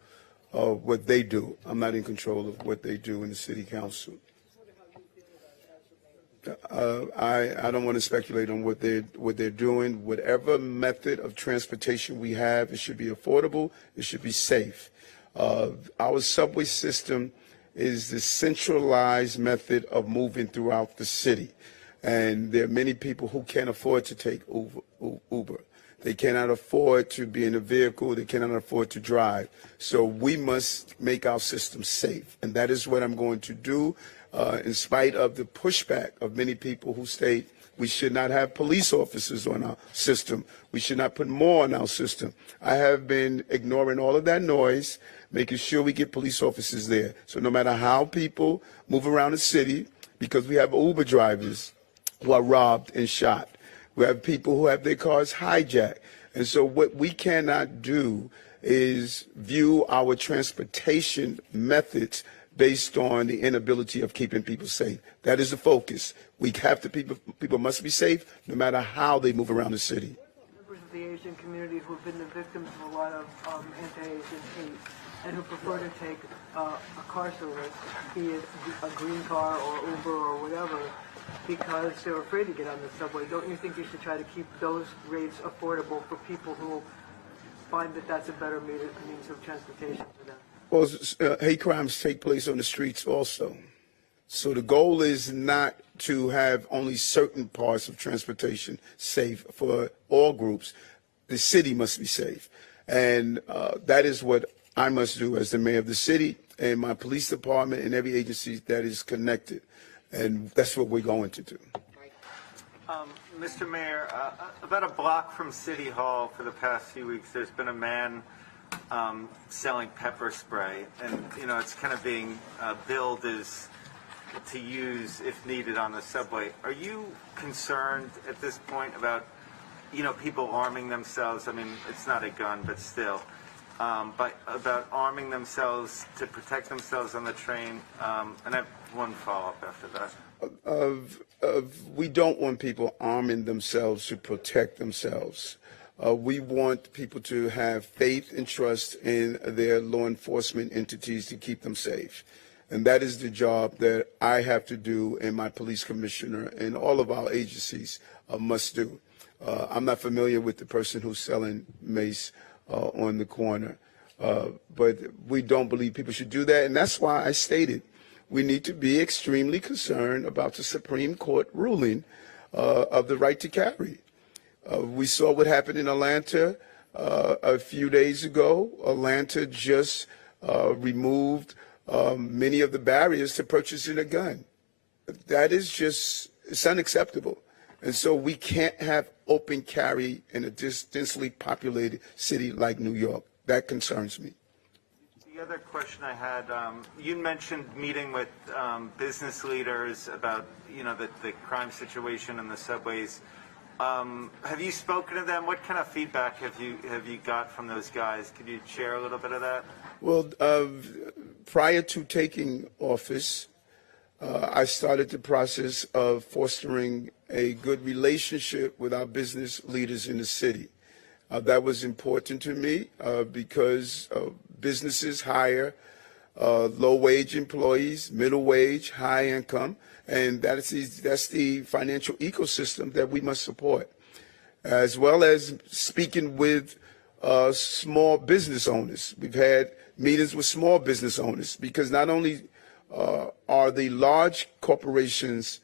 what they do. I'm not in control of what they do in the city council. I don't want to speculate on what they're doing. Whatever method of transportation we have, it should be affordable. It should be safe. Our subway system is the centralized method of moving throughout the city, and there are many people who can't afford to take Uber. They cannot afford to be in a vehicle. They cannot afford to drive. So we must make our system safe, and that is what I'm going to do. In spite of the pushback of many people who state we should not have police officers on our system, we should not put more on our system, I have been ignoring all of that noise, making sure we get police officers there. So no matter how people move around the city, because we have Uber drivers who are robbed and shot, we have people who have their cars hijacked. And so what we cannot do is view our transportation methods based on the inability of keeping people safe. That is the focus. We have to, people must be safe no matter how they move around the city. Members of the Asian community who have been the victims of a lot of anti-Asian hate and who prefer to take a car service, be it a green car or Uber or whatever, because they're afraid to get on the subway. Don't you think you should try to keep those rates affordable for people who find that that's a better means of transportation for them? Well, hate crimes take place on the streets also. So the goal is not to have only certain parts of transportation safe for all groups. The city must be safe. And that is what I must do as the mayor of the city and my police department and every agency that is connected. And that's what we're going to do. Mr. Mayor, about a block from City Hall for the past few weeks, there's been a man selling pepper spray. And, you know, it's kind of being billed as to use if needed on the subway. Are you concerned at this point about, you know, people arming themselves? I mean, it's not a gun, but still. But about arming themselves to protect themselves on the train. And I have one follow-up after that. We don't want people arming themselves to protect themselves. We want people to have faith and trust in their law enforcement entities to keep them safe. And that is the job that I have to do and my police commissioner and all of our agencies must do. I'm not familiar with the person who's selling mace on the corner, but we don't believe people should do that. And that's why I stated we need to be extremely concerned about the Supreme Court ruling of the right to carry. We saw what happened in Atlanta a few days ago. Atlanta just removed many of the barriers to purchasing a gun. That is just, it's unacceptable. And so we can't have open carry in a densely populated city like New York. That concerns me. The other question I had, you mentioned meeting with business leaders about, you know, the crime situation in the subways. Have you spoken to them? What kind of feedback have you got from those guys? Could you share a little bit of that? Well, prior to taking office, I started the process of fostering a good relationship with our business leaders in the city. That was important to me because businesses hire low-wage employees, middle wage, high income, and that's the financial ecosystem that we must support, as well as speaking with small business owners. We've had meetings with small business owners because not only are the large corporations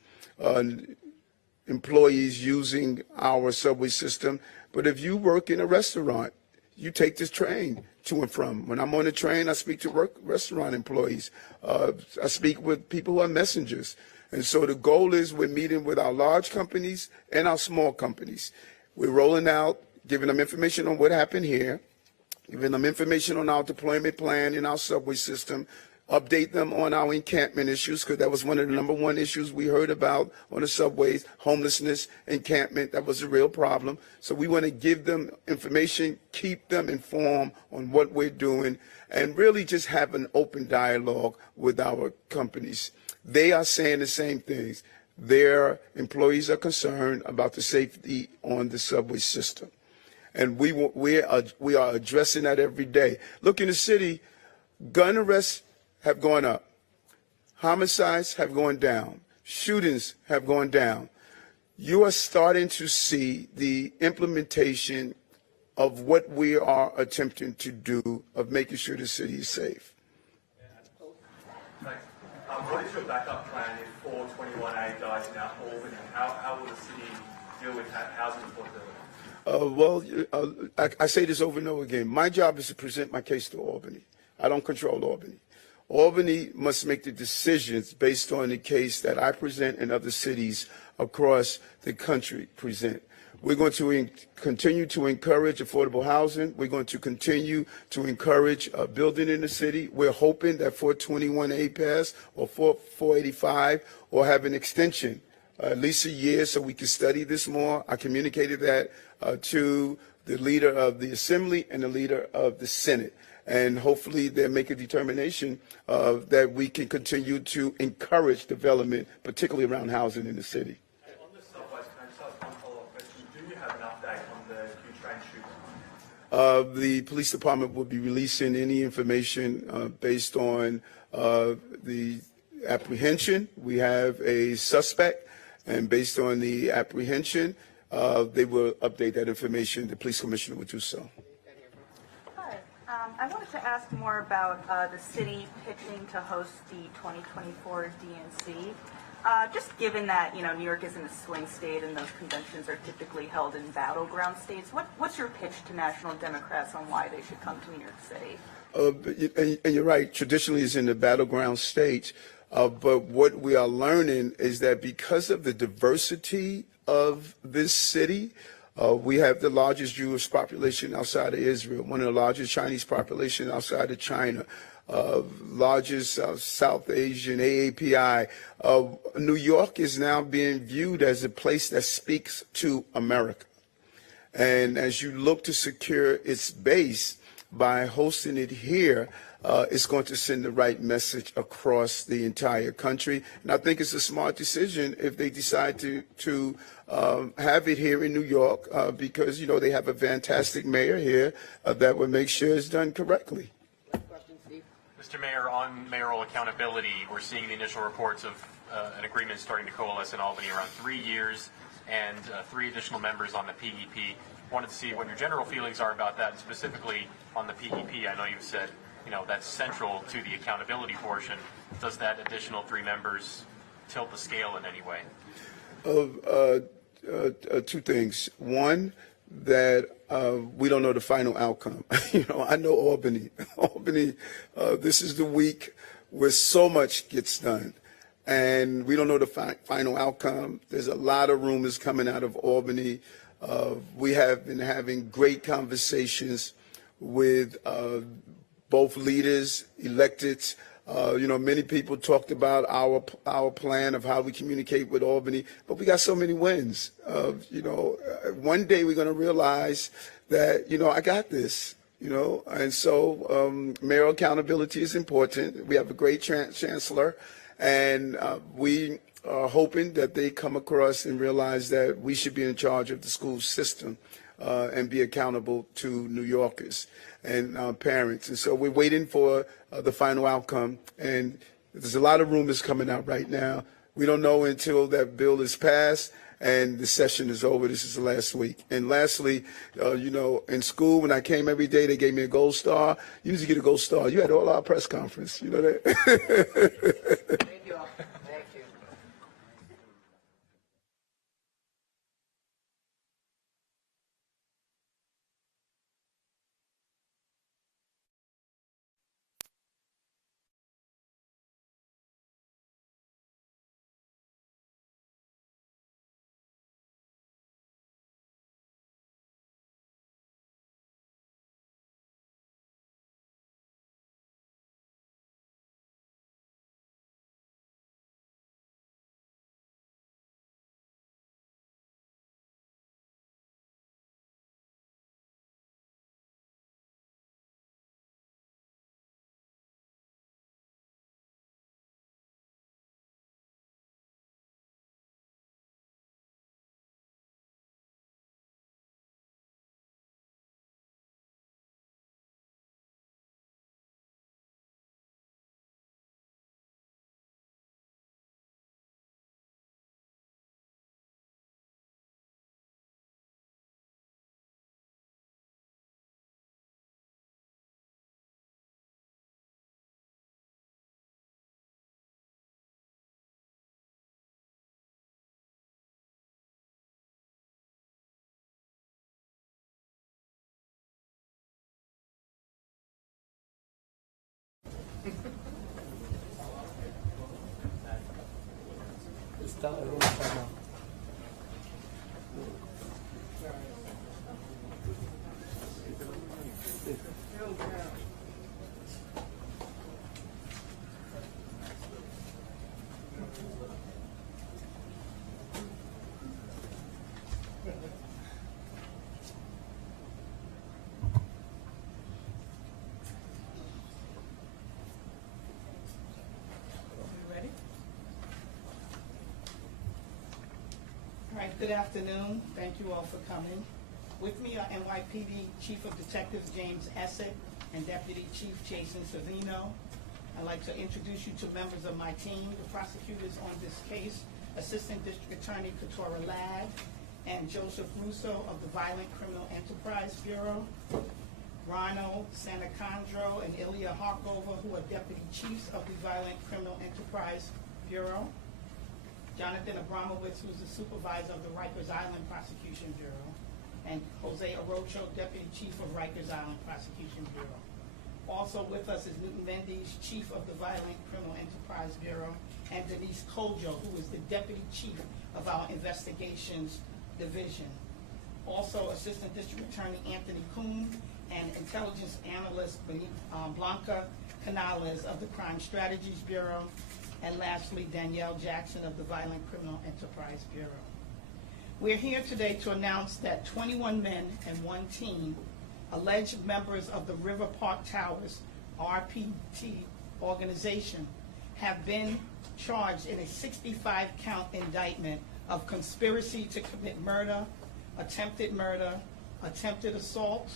employees using our subway system, but if you work in a restaurant, you take this train to and from. When I'm on the train, I speak to restaurant employees. I speak with people who are messengers. And so the goal is we're meeting with our large companies and our small companies. We're rolling out, giving them information on what happened here, giving them information on our deployment plan in our subway system, update them on our encampment issues, because that was one of the #1 issues we heard about on the subways, homelessness, encampment. That was a real problem. So we want to give them information, keep them informed on what we're doing, and really just have an open dialogue with our companies. They are saying the same things. Their employees are concerned about the safety on the subway system. And we are addressing that every day. Look, in the city, gun arrests have gone up. Homicides have gone down. Shootings have gone down. You are starting to see the implementation of what we are attempting to do of making sure the city is safe. Thanks. What is your backup plan if 421A dies in Albany? How will the city deal with housing affordability? I say this over and over again. My job is to present my case to Albany. I don't control Albany. Albany must make the decisions based on the case that I present and other cities across the country present. We're going to continue to encourage affordable housing. We're going to continue to encourage building in the city. We're hoping that 421A pass or 485 or have an extension, at least a year, so we can study this more. I communicated that to the leader of the Assembly and the leader of the Senate. And hopefully they'll make a determination that we can continue to encourage development, particularly around housing in the city. On the subways, can I just ask one follow-up question? Do you have an update on the Q train shooting? The police department will be releasing any information based on the apprehension. We have a suspect, and based on the apprehension, they will update that information. The police commissioner will do so. Hi, I wanted to ask more about the city pitching to host the 2024 DNC. Just given that, you know, New York isn't a swing state and those conventions are typically held in battleground states, what's your pitch to national Democrats on why they should come to New York City? And you're right, traditionally it's in the battleground states, but what we are learning is that because of the diversity of this city, we have the largest Jewish population outside of Israel, one of the largest Chinese population outside of China, largest South Asian AAPI. New York is now being viewed as a place that speaks to America. And as you look to secure its base by hosting it here, it's going to send the right message across the entire country. And I think it's a smart decision if they decide to have it here in New York because, you know, they have a fantastic mayor here that will make sure it's done correctly. Mr. Mayor, on mayoral accountability, we're seeing the initial reports of an agreement starting to coalesce in Albany around 3 years and 3 additional members on the PEP. Wanted to see what your general feelings are about that, and specifically on the PEP. I know you've said, you know, that's central to the accountability portion. Does that additional 3 members tilt the scale in any way? Two things. One, that we don't know the final outcome. You know, I know Albany. Albany, this is the week where so much gets done, and we don't know the final outcome. There's a lot of rumors coming out of Albany. We have been having great conversations with both leaders, electeds. You know, many people talked about our plan of how we communicate with Albany, but we got so many wins. You know, one day we're going to realize that, you know, I got this, you know, and so mayoral accountability is important. We have a great chancellor, and we are hoping that they come across and realize that we should be in charge of the school system and be accountable to New Yorkers and parents. And so we're waiting for the final outcome. And there's a lot of rumors coming out right now. We don't know until that bill is passed and the session is over. This is the last week. And lastly, you know, in school, when I came every day, they gave me a gold star. You used to get a gold star. You had all our press conference. You know that? Thank you all. Thank you. Good afternoon. Thank you all for coming. With me are NYPD Chief of Detectives James Essek and Deputy Chief Jason Savino. I'd like to introduce you to members of my team, the prosecutors on this case, Assistant District Attorney Katora Ladd and Joseph Russo of the Violent Criminal Enterprise Bureau. Rhino Sanacandro and Ilya Harkova, who are deputy chiefs of the Violent Criminal Enterprise Bureau. Jonathan Abramowitz, who's the supervisor of the Rikers Island Prosecution Bureau. And Jose Arocho, deputy chief of Rikers Island Prosecution Bureau. Also with us is Newton Mendes, chief of the Violent Criminal Enterprise Bureau, and Denise Kojo, who is the deputy chief of our Investigations Division. Also, Assistant District Attorney Anthony Kuhn and Intelligence Analyst Blanca Canales of the Crime Strategies Bureau, and lastly, Danielle Jackson of the Violent Criminal Enterprise Bureau. We're here today to announce that 21 men and 1 teen, alleged members of the River Park Towers RPT organization, have been charged in a 65-count indictment of conspiracy to commit murder, attempted assault,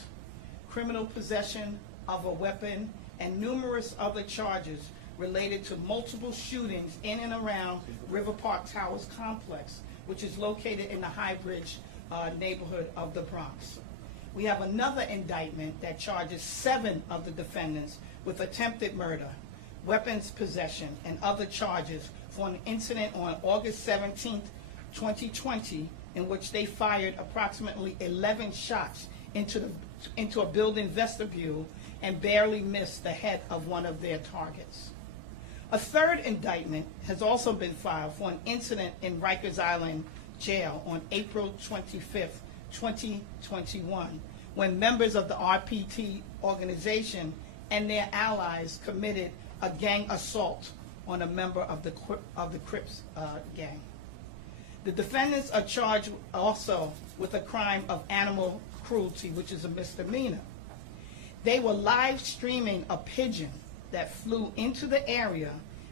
criminal possession of a weapon, and numerous other charges related to multiple shootings in and around River Park Towers complex, which is located in the High Bridge neighborhood of the Bronx. We have another indictment that charges 7 of the defendants with attempted murder, weapons possession, and other charges for an incident on August 17, 2020, in which they fired approximately 11 shots into a building vestibule and barely missed the head of one of their targets. A third indictment has also been filed for an incident in Rikers Island Jail on April 25, 2021, when members of the RPT organization and their allies committed a gang assault on a member of the Crips gang. The defendants are charged also with a crime of animal cruelty, which is a misdemeanor. They were live streaming a pigeon that flew into the area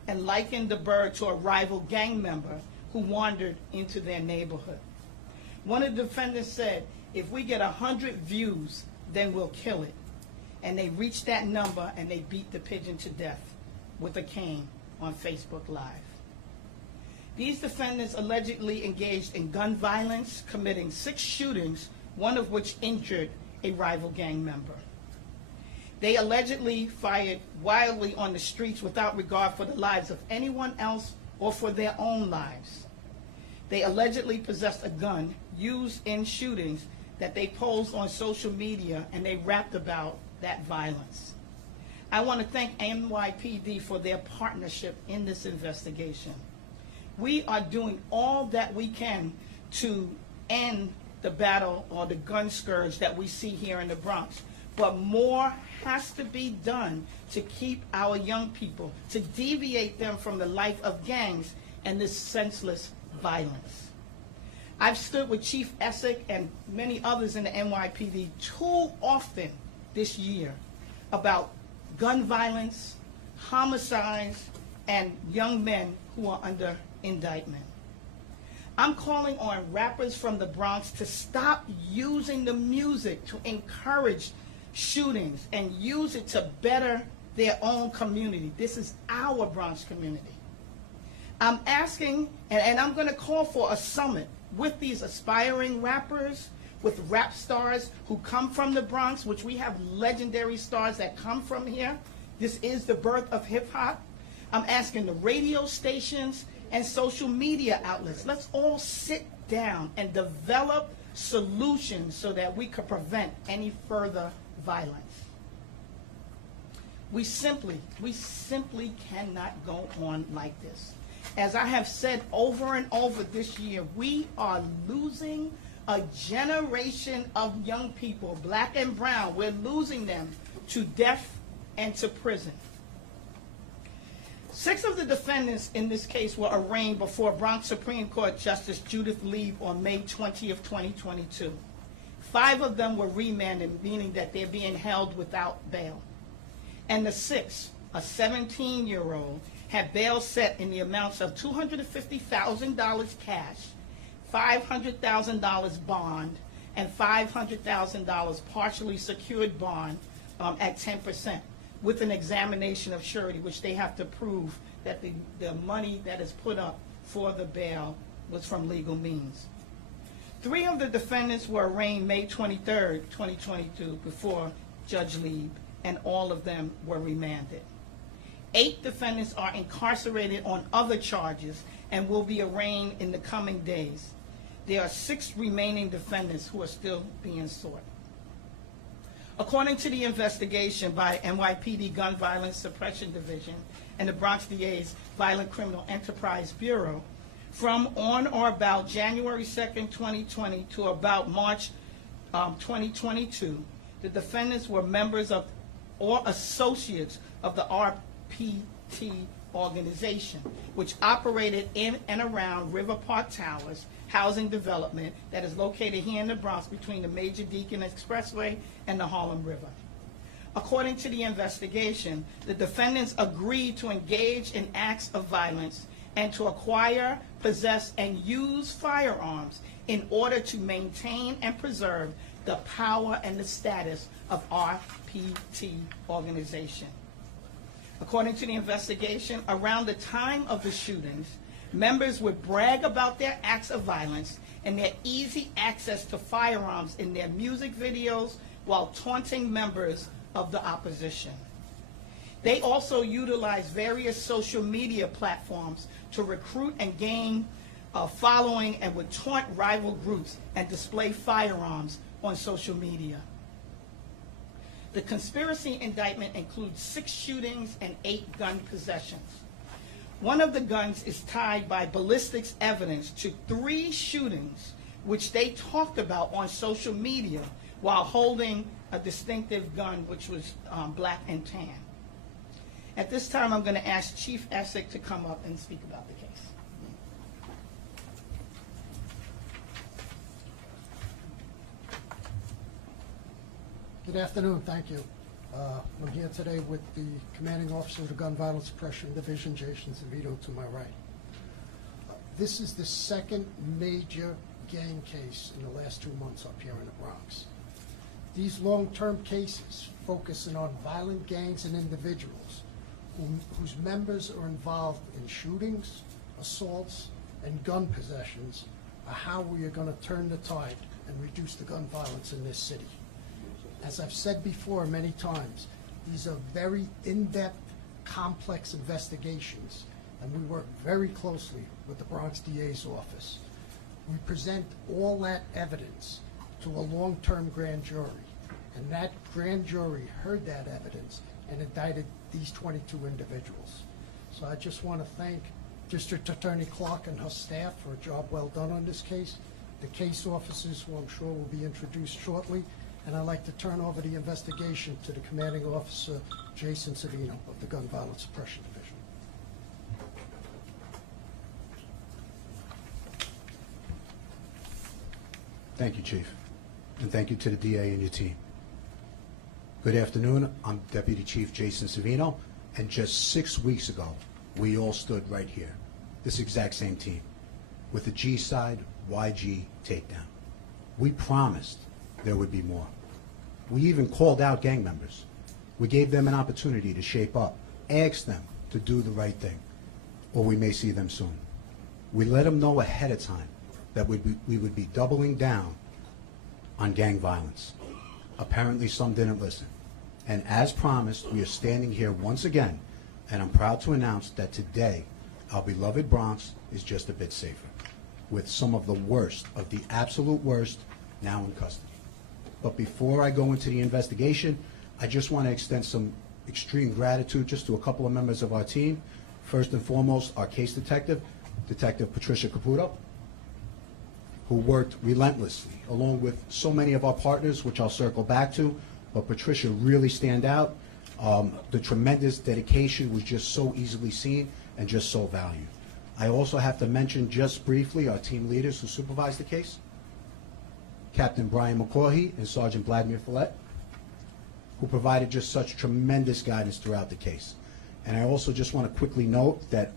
and likened the bird to a rival gang member who wandered into their neighborhood. One of the defendants said, if we get 100 views, then we'll kill it. And they reached that number and they beat the pigeon to death with a cane on Facebook Live. These defendants allegedly engaged in gun violence, committing 6 shootings, one of which injured a rival gang member. They allegedly fired wildly on the streets without regard for the lives of anyone else or for their own lives. They allegedly possessed a gun used in shootings that they posed on social media, and they rapped about that violence. I want to thank NYPD for their partnership in this investigation. We are doing all that we can to end the battle or the gun scourge that we see here in the Bronx. But more has to be done to keep our young people, to deviate them from the life of gangs and this senseless violence. I've stood with Chief Essick and many others in the NYPD too often this year about gun violence, homicides, and young men who are under indictment. I'm calling on rappers from the Bronx to stop using the music to encourage shootings and use it to better their own community. This is our Bronx community. I'm asking, and I'm going to call for a summit with these aspiring rappers, with rap stars who come from the Bronx, which we have legendary stars that come from here. This is the birth of hip hop. I'm asking the radio stations and social media outlets, let's all sit down and develop solutions so that we could prevent any further violence. We simply cannot go on like this. As I have said over and over this year, we are losing a generation of young people, black and brown. We're losing them to death and to prison. 6 of the defendants in this case were arraigned before Bronx Supreme Court Justice Judith Lieb on May 20th, 2022. 5 of them were remanded, meaning that they're being held without bail. And the 6th, a 17-year-old, had bail set in the amounts of $250,000 cash, $500,000 bond, and $500,000 partially secured bond at 10%. With an examination of surety, which they have to prove that the money that is put up for the bail was from legal means. 3 of the defendants were arraigned May 23rd, 2022 before Judge Lieb, and all of them were remanded. 8 defendants are incarcerated on other charges and will be arraigned in the coming days. There are 6 remaining defendants who are still being sought. According to the investigation by NYPD Gun Violence Suppression Division and the Bronx DA's Violent Criminal Enterprise Bureau, from on or about January 2nd, 2020 to about March 2022, the defendants were members of or associates of the RPT organization, which operated in and around River Park Towers housing development that is located here in the Bronx between the Major Deacon Expressway and the Harlem River. According to the investigation, the defendants agreed to engage in acts of violence and to acquire, possess, and use firearms in order to maintain and preserve the power and the status of RPT organization. According to the investigation, around the time of the shootings, members would brag about their acts of violence and their easy access to firearms in their music videos while taunting members of the opposition. They also utilize various social media platforms to recruit and gain a following and would taunt rival groups and display firearms on social media. The conspiracy indictment includes 6 shootings and 8 gun possessions. One of the guns is tied by ballistics evidence to 3 shootings which they talked about on social media while holding a distinctive gun which was black and tan. At this time, I'm going to ask Chief Essick to come up and speak about the case. Good afternoon, thank you. I'm here today with the Commanding Officer of the Gun Violence Suppression Division, Jason Savino, to my right. This is the second major gang case in the last 2 months up here in the Bronx. These long-term cases focusing on violent gangs and individuals whose members are involved in shootings, assaults, and gun possessions are how we are going to turn the tide and reduce the gun violence in this city. As I've said before many times, these are very in-depth, complex investigations, and we work very closely with the Bronx DA's office. We present all that evidence to a long-term grand jury, and that grand jury heard that evidence and indicted these 22 individuals. So I just want to thank District Attorney Clark and her staff for a job well done on this case, the case officers who I'm sure will be introduced shortly, and I'd like to turn over the investigation to the Commanding Officer, Jason Savino, of the Gun Violence Suppression Division. Thank you, Chief, and thank you to the DA and your team. Good afternoon, I'm Deputy Chief Jason Savino, and just 6 weeks ago, we all stood right here, this exact same team, with the G-side YG takedown. We promised there would be more. We even called out gang members. We gave them an opportunity to shape up, asked them to do the right thing, or we may see them soon. We let them know ahead of time that we would be doubling down on gang violence. Apparently some didn't listen. And as promised, we are standing here once again, and I'm proud to announce that today, our beloved Bronx is just a bit safer, with some of the worst of the absolute worst now in custody. But before I go into the investigation, I just want to extend some extreme gratitude just to a couple of members of our team. First and foremost, our case detective, Detective Patricia Caputo, who worked relentlessly, along with so many of our partners, which I'll circle back to, but Patricia really stand out. The tremendous dedication was just so easily seen and just so valued. I also have to mention just briefly our team leaders who supervised the case, Captain Brian McCaughey and Sergeant Vladimir Follett, who provided just such tremendous guidance throughout the case. And I also just want to quickly note that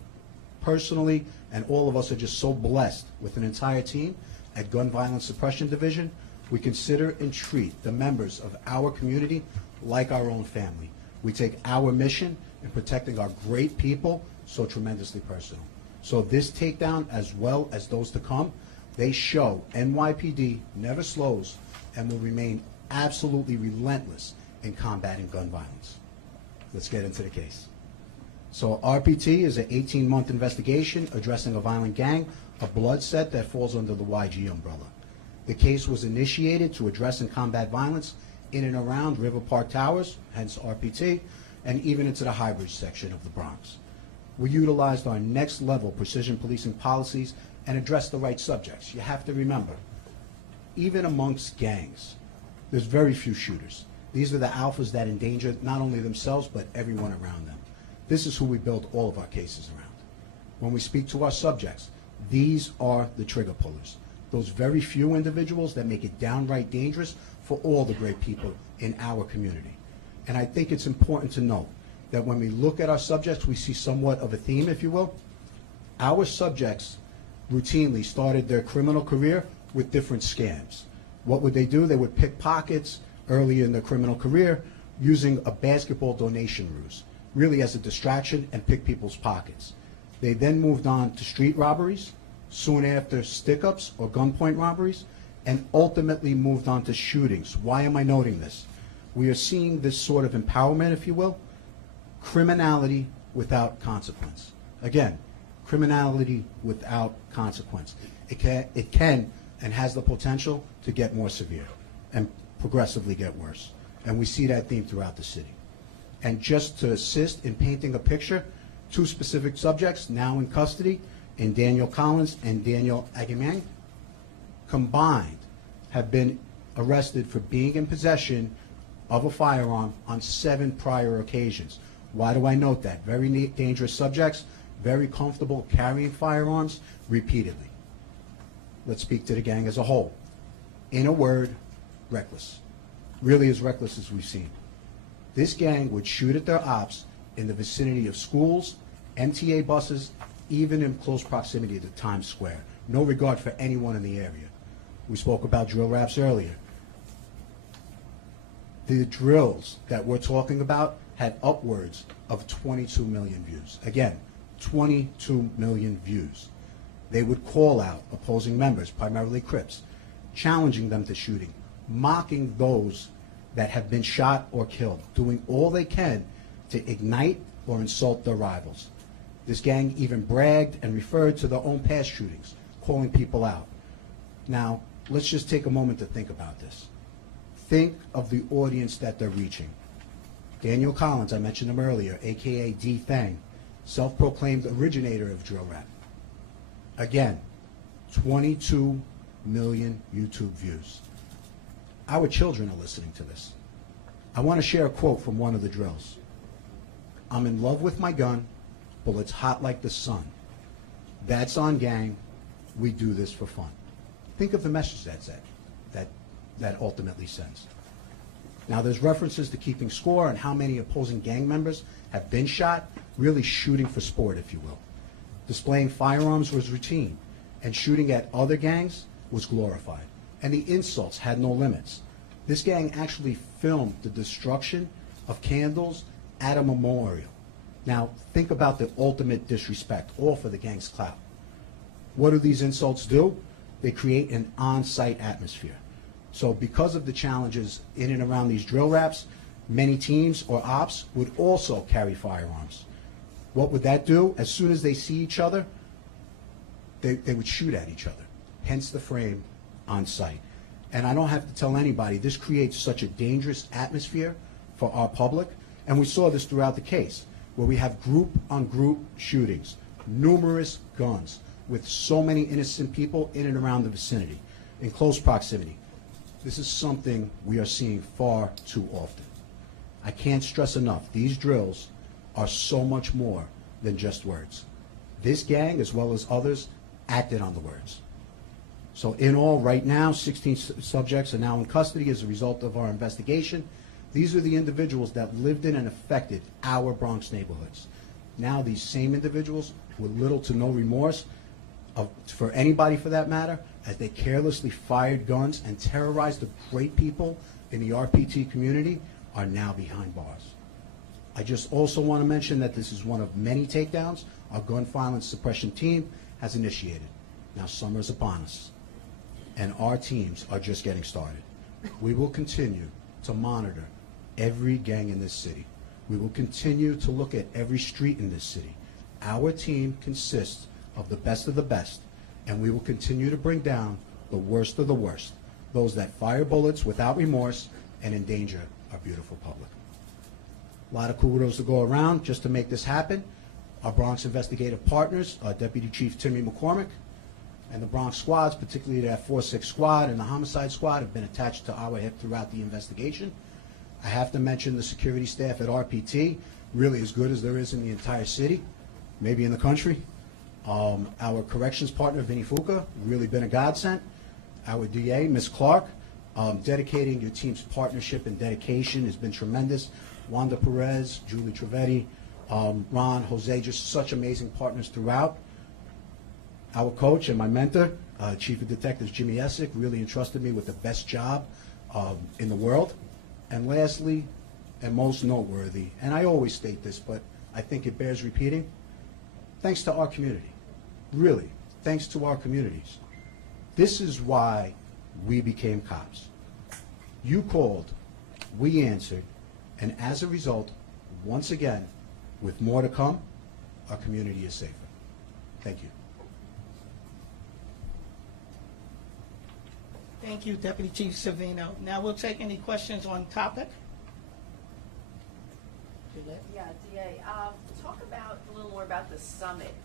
personally, and all of us are just so blessed with an entire team at Gun Violence Suppression Division. We consider and treat the members of our community like our own family. We take our mission in protecting our great people so tremendously personal. So this takedown, as well as those to come, they show NYPD never slows and will remain absolutely relentless in combating gun violence. Let's get into the case. So RPT is an 18-month investigation addressing a violent gang of Bloodset that falls under the YG umbrella. The case was initiated to address and combat violence in and around River Park Towers, hence RPT, and even into the Highbridge section of the Bronx. We utilized our next level precision policing policies and addressed the right subjects. You have to remember, even amongst gangs, there's very few shooters. These are the alphas that endanger not only themselves, but everyone around them. This is who we build all of our cases around. When we speak to our subjects, these are the trigger pullers. Those very few individuals that make it downright dangerous for all the great people in our community. And I think it's important to note that when we look at our subjects, we see somewhat of a theme, if you will. Our subjects routinely started their criminal career with different scams. What would they do? They would pick pockets early in their criminal career using a basketball donation ruse, really as a distraction, and pick people's pockets. They then moved on to street robberies, soon after stick-ups or gunpoint robberies, and ultimately moved on to shootings. Why am I noting this? We are seeing this sort of empowerment, if you will, criminality without consequence. Again, criminality without consequence. It can and has the potential to get more severe and progressively get worse. And we see that theme throughout the city. And just to assist in painting a picture, two specific subjects now in custody, in Daniel Collins and Daniel Agamang, combined have been arrested for being in possession of a firearm on 7 prior occasions. Why do I note that? Very dangerous subjects, very comfortable carrying firearms repeatedly. Let's speak to the gang as a whole. In a word, reckless. Really as reckless as we've seen. This gang would shoot at their ops in the vicinity of schools, MTA buses, even in close proximity to Times Square. No regard for anyone in the area. We spoke about drill raps earlier. The drills that we're talking about had upwards of 22 million views. Again, 22 million views. They would call out opposing members, primarily Crips, challenging them to shooting, mocking those that have been shot or killed, doing all they can to ignite or insult their rivals. This gang even bragged and referred to their own past shootings, calling people out. Now, let's just take a moment to think about this. Think of the audience that they're reaching. Daniel Collins, I mentioned him earlier, a.k.a. D. Thang, self-proclaimed originator of drill rap. Again, 22 million YouTube views. Our children are listening to this. I want to share a quote from one of the drills. "I'm in love with my gun, bullets hot like the sun. That's on gang, we do this for fun." Think of the message that ultimately sends. Now there's references to keeping score and how many opposing gang members have been shot, really shooting for sport, if you will. Displaying firearms was routine, and shooting at other gangs was glorified. And the insults had no limits. This gang actually filmed the destruction of candles at a memorial. Now, think about the ultimate disrespect, all for the gang's clout. What do these insults do? They create an on-site atmosphere. So because of the challenges in and around these drill raps, many teams or ops would also carry firearms. What would that do? As soon as they see each other, they would shoot at each other. Hence the frame on site. And I don't have to tell anybody, this creates such a dangerous atmosphere for our public. And we saw this throughout the case, where we have group-on-group shootings, numerous guns, with so many innocent people in and around the vicinity, in close proximity. This is something we are seeing far too often. I can't stress enough, these drills are so much more than just words. This gang, as well as others, acted on the words. So in all, right now, 16 subjects are now in custody as a result of our investigation. These are the individuals that lived in and affected our Bronx neighborhoods. Now these same individuals, with little to no remorse, for anybody for that matter, as they carelessly fired guns and terrorized the great people in the RPT community, are now behind bars. I just also want to mention that this is one of many takedowns our gun violence suppression team has initiated. Now summer is upon us, and our teams are just getting started. We will continue to monitor every gang in this city. We will continue to look at every street in this city. Our team consists of the best, and we will continue to bring down the worst of the worst, those that fire bullets without remorse and endanger our beautiful public. A lot of kudos to go around just to make this happen. Our Bronx investigative partners, Deputy Chief Timmy McCormick, and the Bronx squads, particularly that 4-6 squad and the homicide squad, have been attached to our hip throughout the investigation. I have to mention the security staff at RPT, really as good as there is in the entire city, maybe in the country. Our corrections partner, Vinny Fuca, really been a godsend. Our DA, Ms. Clark, dedicating your team's partnership and dedication has been tremendous. Wanda Perez, Julie Trevetti, Ron, Jose, just such amazing partners throughout. Our coach and my mentor, Chief of Detectives Jimmy Essick, really entrusted me with the best job in the world. And lastly, and most noteworthy, and I always state this, but I think it bears repeating, thanks to our community. Really, thanks to our communities. This is why we became cops. You called, we answered, and as a result, once again, with more to come, our community is safer. Thank you. Thank you, Deputy Chief Savino. Now we'll take any questions on topic. Yeah, DA, talk about a little more about the summit.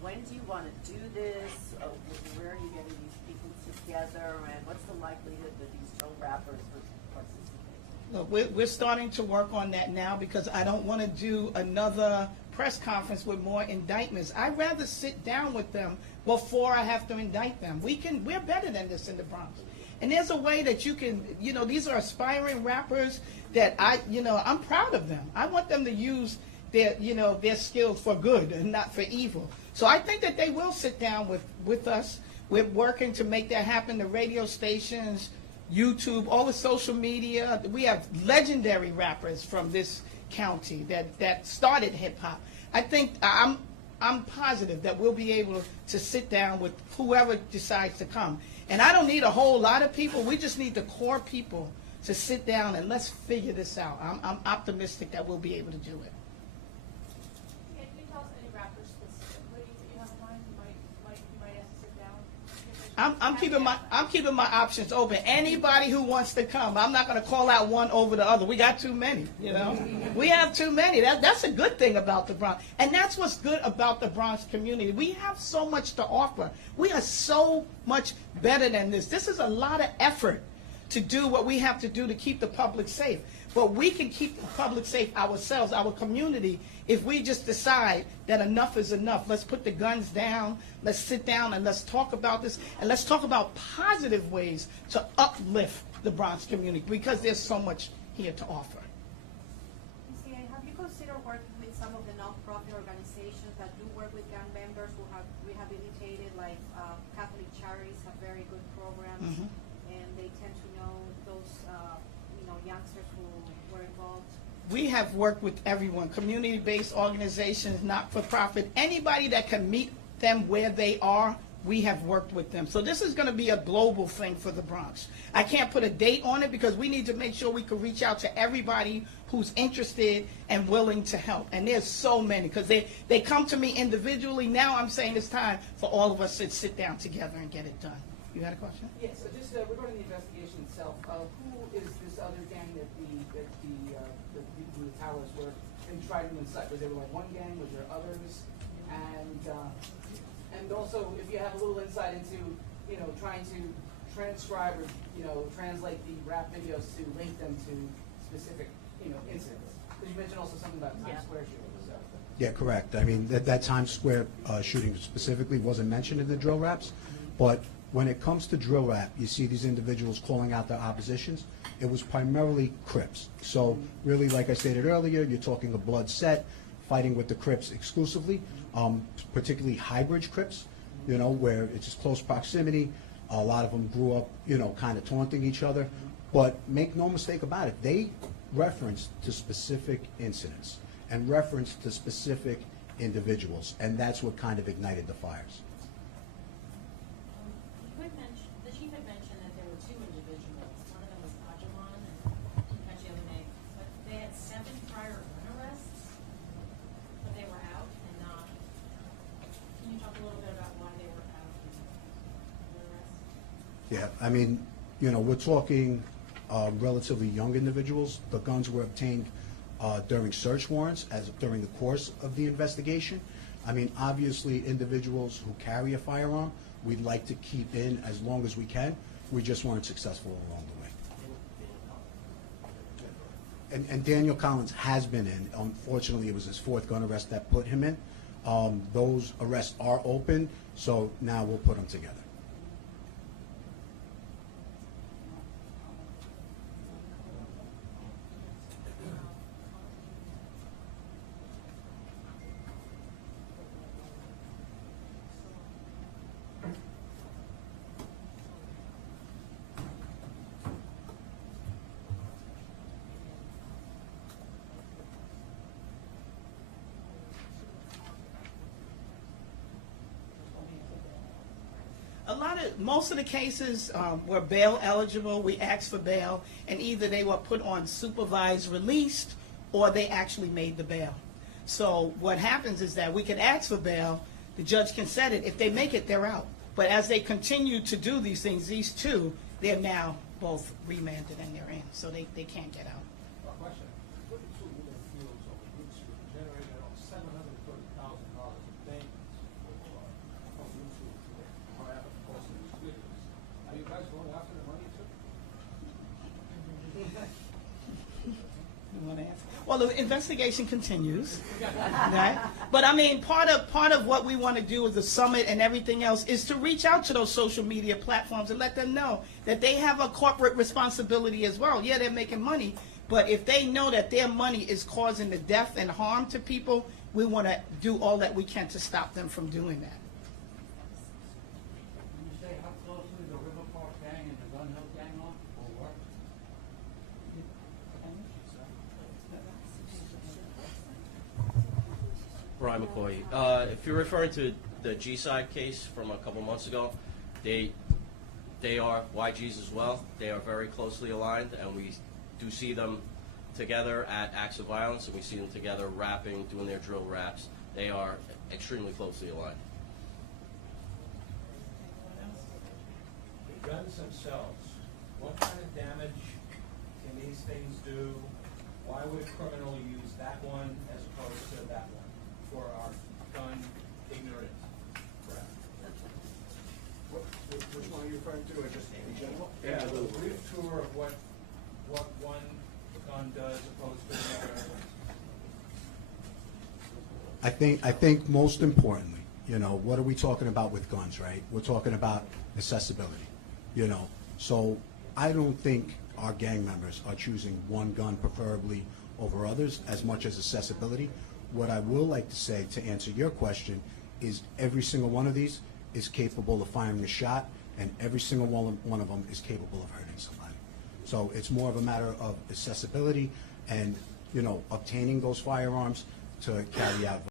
When do you want to do this? Where are you getting these people together? And what's the likelihood that these drill rappers would participate? Look, we're starting to work on that now because I don't want to do another press conference with more indictments. I'd rather sit down with them before I have to indict them. We're better than this in the Bronx. And there's a way that you can, these are aspiring rappers that I'm proud of them. I want them to use their skills for good and not for evil. So I think that they will sit down with us. We're working to make that happen. The radio stations, YouTube, all the social media. We have legendary rappers from this county that started hip hop. I think I'm positive that we'll be able to sit down with whoever decides to come. And I don't need a whole lot of people. We just need the core people to sit down and let's figure this out. I'm optimistic that we'll be able to do it. Can you tell us any rappers specifically that you have in mind you might have to sit down? I'm keeping my options open. Anybody who wants to come, I'm not going to call out one over the other. We got too many, We have too many. That's a good thing about the Bronx. And that's what's good about the Bronx community. We have so much to offer. We are so much better than this. This is a lot of effort to do what we have to do to keep the public safe. But we can keep the public safe ourselves, our community, if we just decide that enough is enough. Let's put the guns down, let's sit down and let's talk about this, and let's talk about positive ways to uplift the Bronx community because there's so much here to offer. Have you considered working with some of the nonprofit organizations that do work with gang members who have rehabilitated, like Catholic Charities have very good programs, and they tend to know those youngsters who were involved? We have worked with everyone, community-based organizations, not-for-profit, anybody that can meet them where they are, we have worked with them. So this is going to be a global thing for the Bronx. I can't put a date on it because we need to make sure we can reach out to everybody who's interested and willing to help. And there's so many because they come to me individually. Now I'm saying it's time for all of us to sit down together and get it done. You had a question? Yes, so just regarding the investigation itself, who is this other gang that the people in the towers were trying to incite? Was there like one gang? Was there others? And also, if you have a little insight into, trying to transcribe or, translate the rap videos to link them to specific, incidents. Because you mentioned also something about Times Square shooting. So. Yeah, correct. I mean, that Times Square shooting specifically wasn't mentioned in the drill raps, but when it comes to drill rap, you see these individuals calling out their oppositions. It was primarily Crips. So really, like I stated earlier, you're talking a blood set, fighting with the Crips exclusively, particularly hybrid Crips, where it's just close proximity. A lot of them grew up, kind of taunting each other. But make no mistake about it, they referenced to specific incidents and referenced to specific individuals, and that's what kind of ignited the fires. The chief had mentioned that there were two individuals. One of them was Ajaman, and you mentioned the other name. Yeah, I mean, you know, we're talking relatively young individuals. The guns were obtained during search warrants during the course of the investigation. I mean, obviously, individuals who carry a firearm, we'd like to keep in as long as we can. We just weren't successful along the way. And Daniel Collins has been in. Unfortunately, it was his fourth gun arrest that put him in. Those arrests are open, so now we'll put them together. Most of the cases were bail eligible. We asked for bail, and either they were put on supervised release or they actually made the bail. So what happens is that we can ask for bail, the judge can set it. If they make it, they're out. But as they continue to do these things, these two, they're now both remanded and they're in, so they can't get out. Question. 32 million fields over Route 2 generated around $730,000 in payments from Route 2 or after the cost of these fields. Are you guys going after the money too? You want to ask? Well, the investigation continues, right? But I mean, part of what we want to do with the summit and everything else is to reach out to those social media platforms and let them know that they have a corporate responsibility as well. Yeah, they're making money, but if they know that their money is causing the death and harm to people, we want to do all that we can to stop them from doing that. Can you say how closely the River Park gang and the Gun Hill gang are or work? Brian McCoy. If you're referring to the G-side case from a couple months ago, they are YGs as well. They are very closely aligned, and we do see them together at acts of violence, and we see them together rapping, doing their drill raps. They are extremely closely aligned. The guns themselves, what kind of damage can these things do? Why would a criminal use that one as opposed to that one for our gun ignorant crowd? Which one are you referring to, or just in general? Yeah, a brief tour of what one gun does opposed to another. I think most importantly, you know, what are we talking about with guns, right? We're talking about accessibility, you know. So I don't think our gang members are choosing one gun preferably over others as much as accessibility. What I will like to say to answer your question is every single one of these is capable of firing a shot, and every single one of them is capable of hurting somebody. So it's more of a matter of accessibility and, you know, obtaining those firearms to carry out